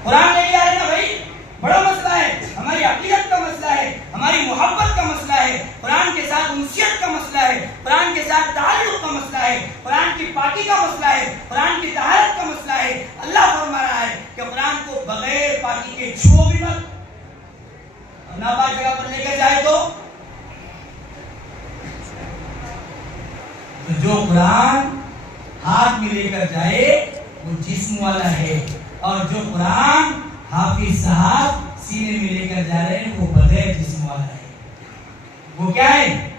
قرآن لے کے آ رہے نا بھائی, بڑا مسئلہ ہے, ہماری عقیدت کا مسئلہ ہے, ہماری محبت کا مسئلہ ہے, قرآن کے ساتھ انسیت کا مسئلہ ہے, قرآن کے ساتھ تعلق کا مسئلہ ہے, قرآن کی پاکی کا مسئلہ ہے, قرآن کی طہارت کا مسئلہ ہے. اللہ فرما رہا ہے کہ قرآن کو بغیر پاکی کے چھو بھی مت, ناپاک جگہ پر لے کر جائے تو جو قرآن ہاتھ میں لے کر جائے وہ جسم والا ہے, اور جو قرآن حافظ صاحب سینے میں لے کر جا رہے ہیں وہ بغیر جسم والا ہے. وہ کیا ہے؟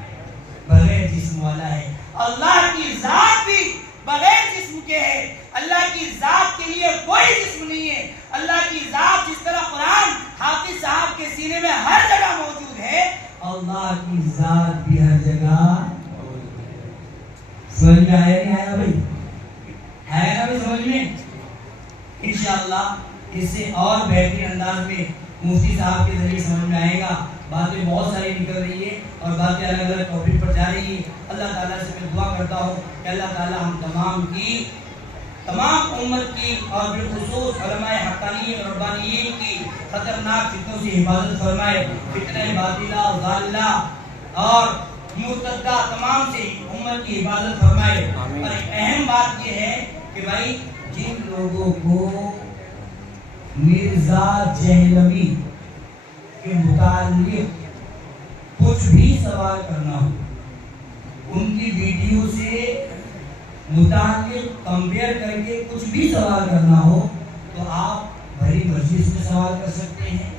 بغیر جسم والا ہے. اللہ کی ذات بھی بغیر جسم کے ہے. اللہ کی ذات کے لیے کوئی جسم نہیں ہے. اللہ کی ذات جس طرح قرآن حافظ صاحب کے سینے میں ہر جگہ موجود ہے, اللہ کی ذات بھی ہر جگہ. سمجھ میں آیا نہیں آیا بھائی؟ ہے نا بھائی سمجھ میں؟ انشاءاللہ اس سے اور بہترین انداز میں مفتی صاحب کے ذریعے سمجھ میں آئے گا. باتیں بہت ساری نکل رہی ہے اور باتیں الگ الگ ٹاپک پر جا رہی ہے. اللہ تعالیٰ سے میں دعا کرتا ہوں کہ اللہ تعالیٰ ہم تمام امت کی اور بالخصوص علماء حقانیین اور ربانیین کی خطرناک فتنوں سے حفاظت فرمائے. فتنہ باطلہ ضالہ اور مرتدہ تمام سے امت کی حفاظت فرمائے. اور ایک اہم بات یہ ہے کہ بھائی جن لوگوں کو مرزا جہلوی کے متعلق کچھ بھی سوال کرنا ہو, ان کی ویڈیو سے متعلق کمپیئر کر کے کچھ بھی سوال کرنا ہو تو آپ بھری مجلس میں سوال کر سکتے ہیں,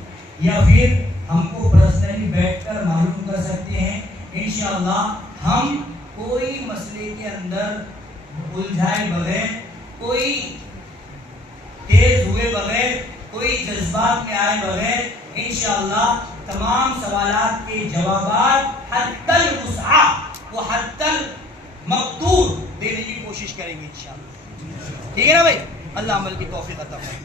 یا پھر ہم کو پرسنلی بیٹھ کر معلوم کر سکتے ہیں. انشاءاللہ ہم کوئی مسئلے کے اندر الجھائے بغیر, کوئی تیز ہوئے بغیر, کوئی جذبات میں آئے بغیر انشاءاللہ تمام سوالات کے جوابات حتی الوسع و حتی المقدور دینے کی کوشش کریں گے انشاءاللہ. ٹھیک ہے نا بھائی؟ اللہ عمل کی توفیق عطا فرمائے.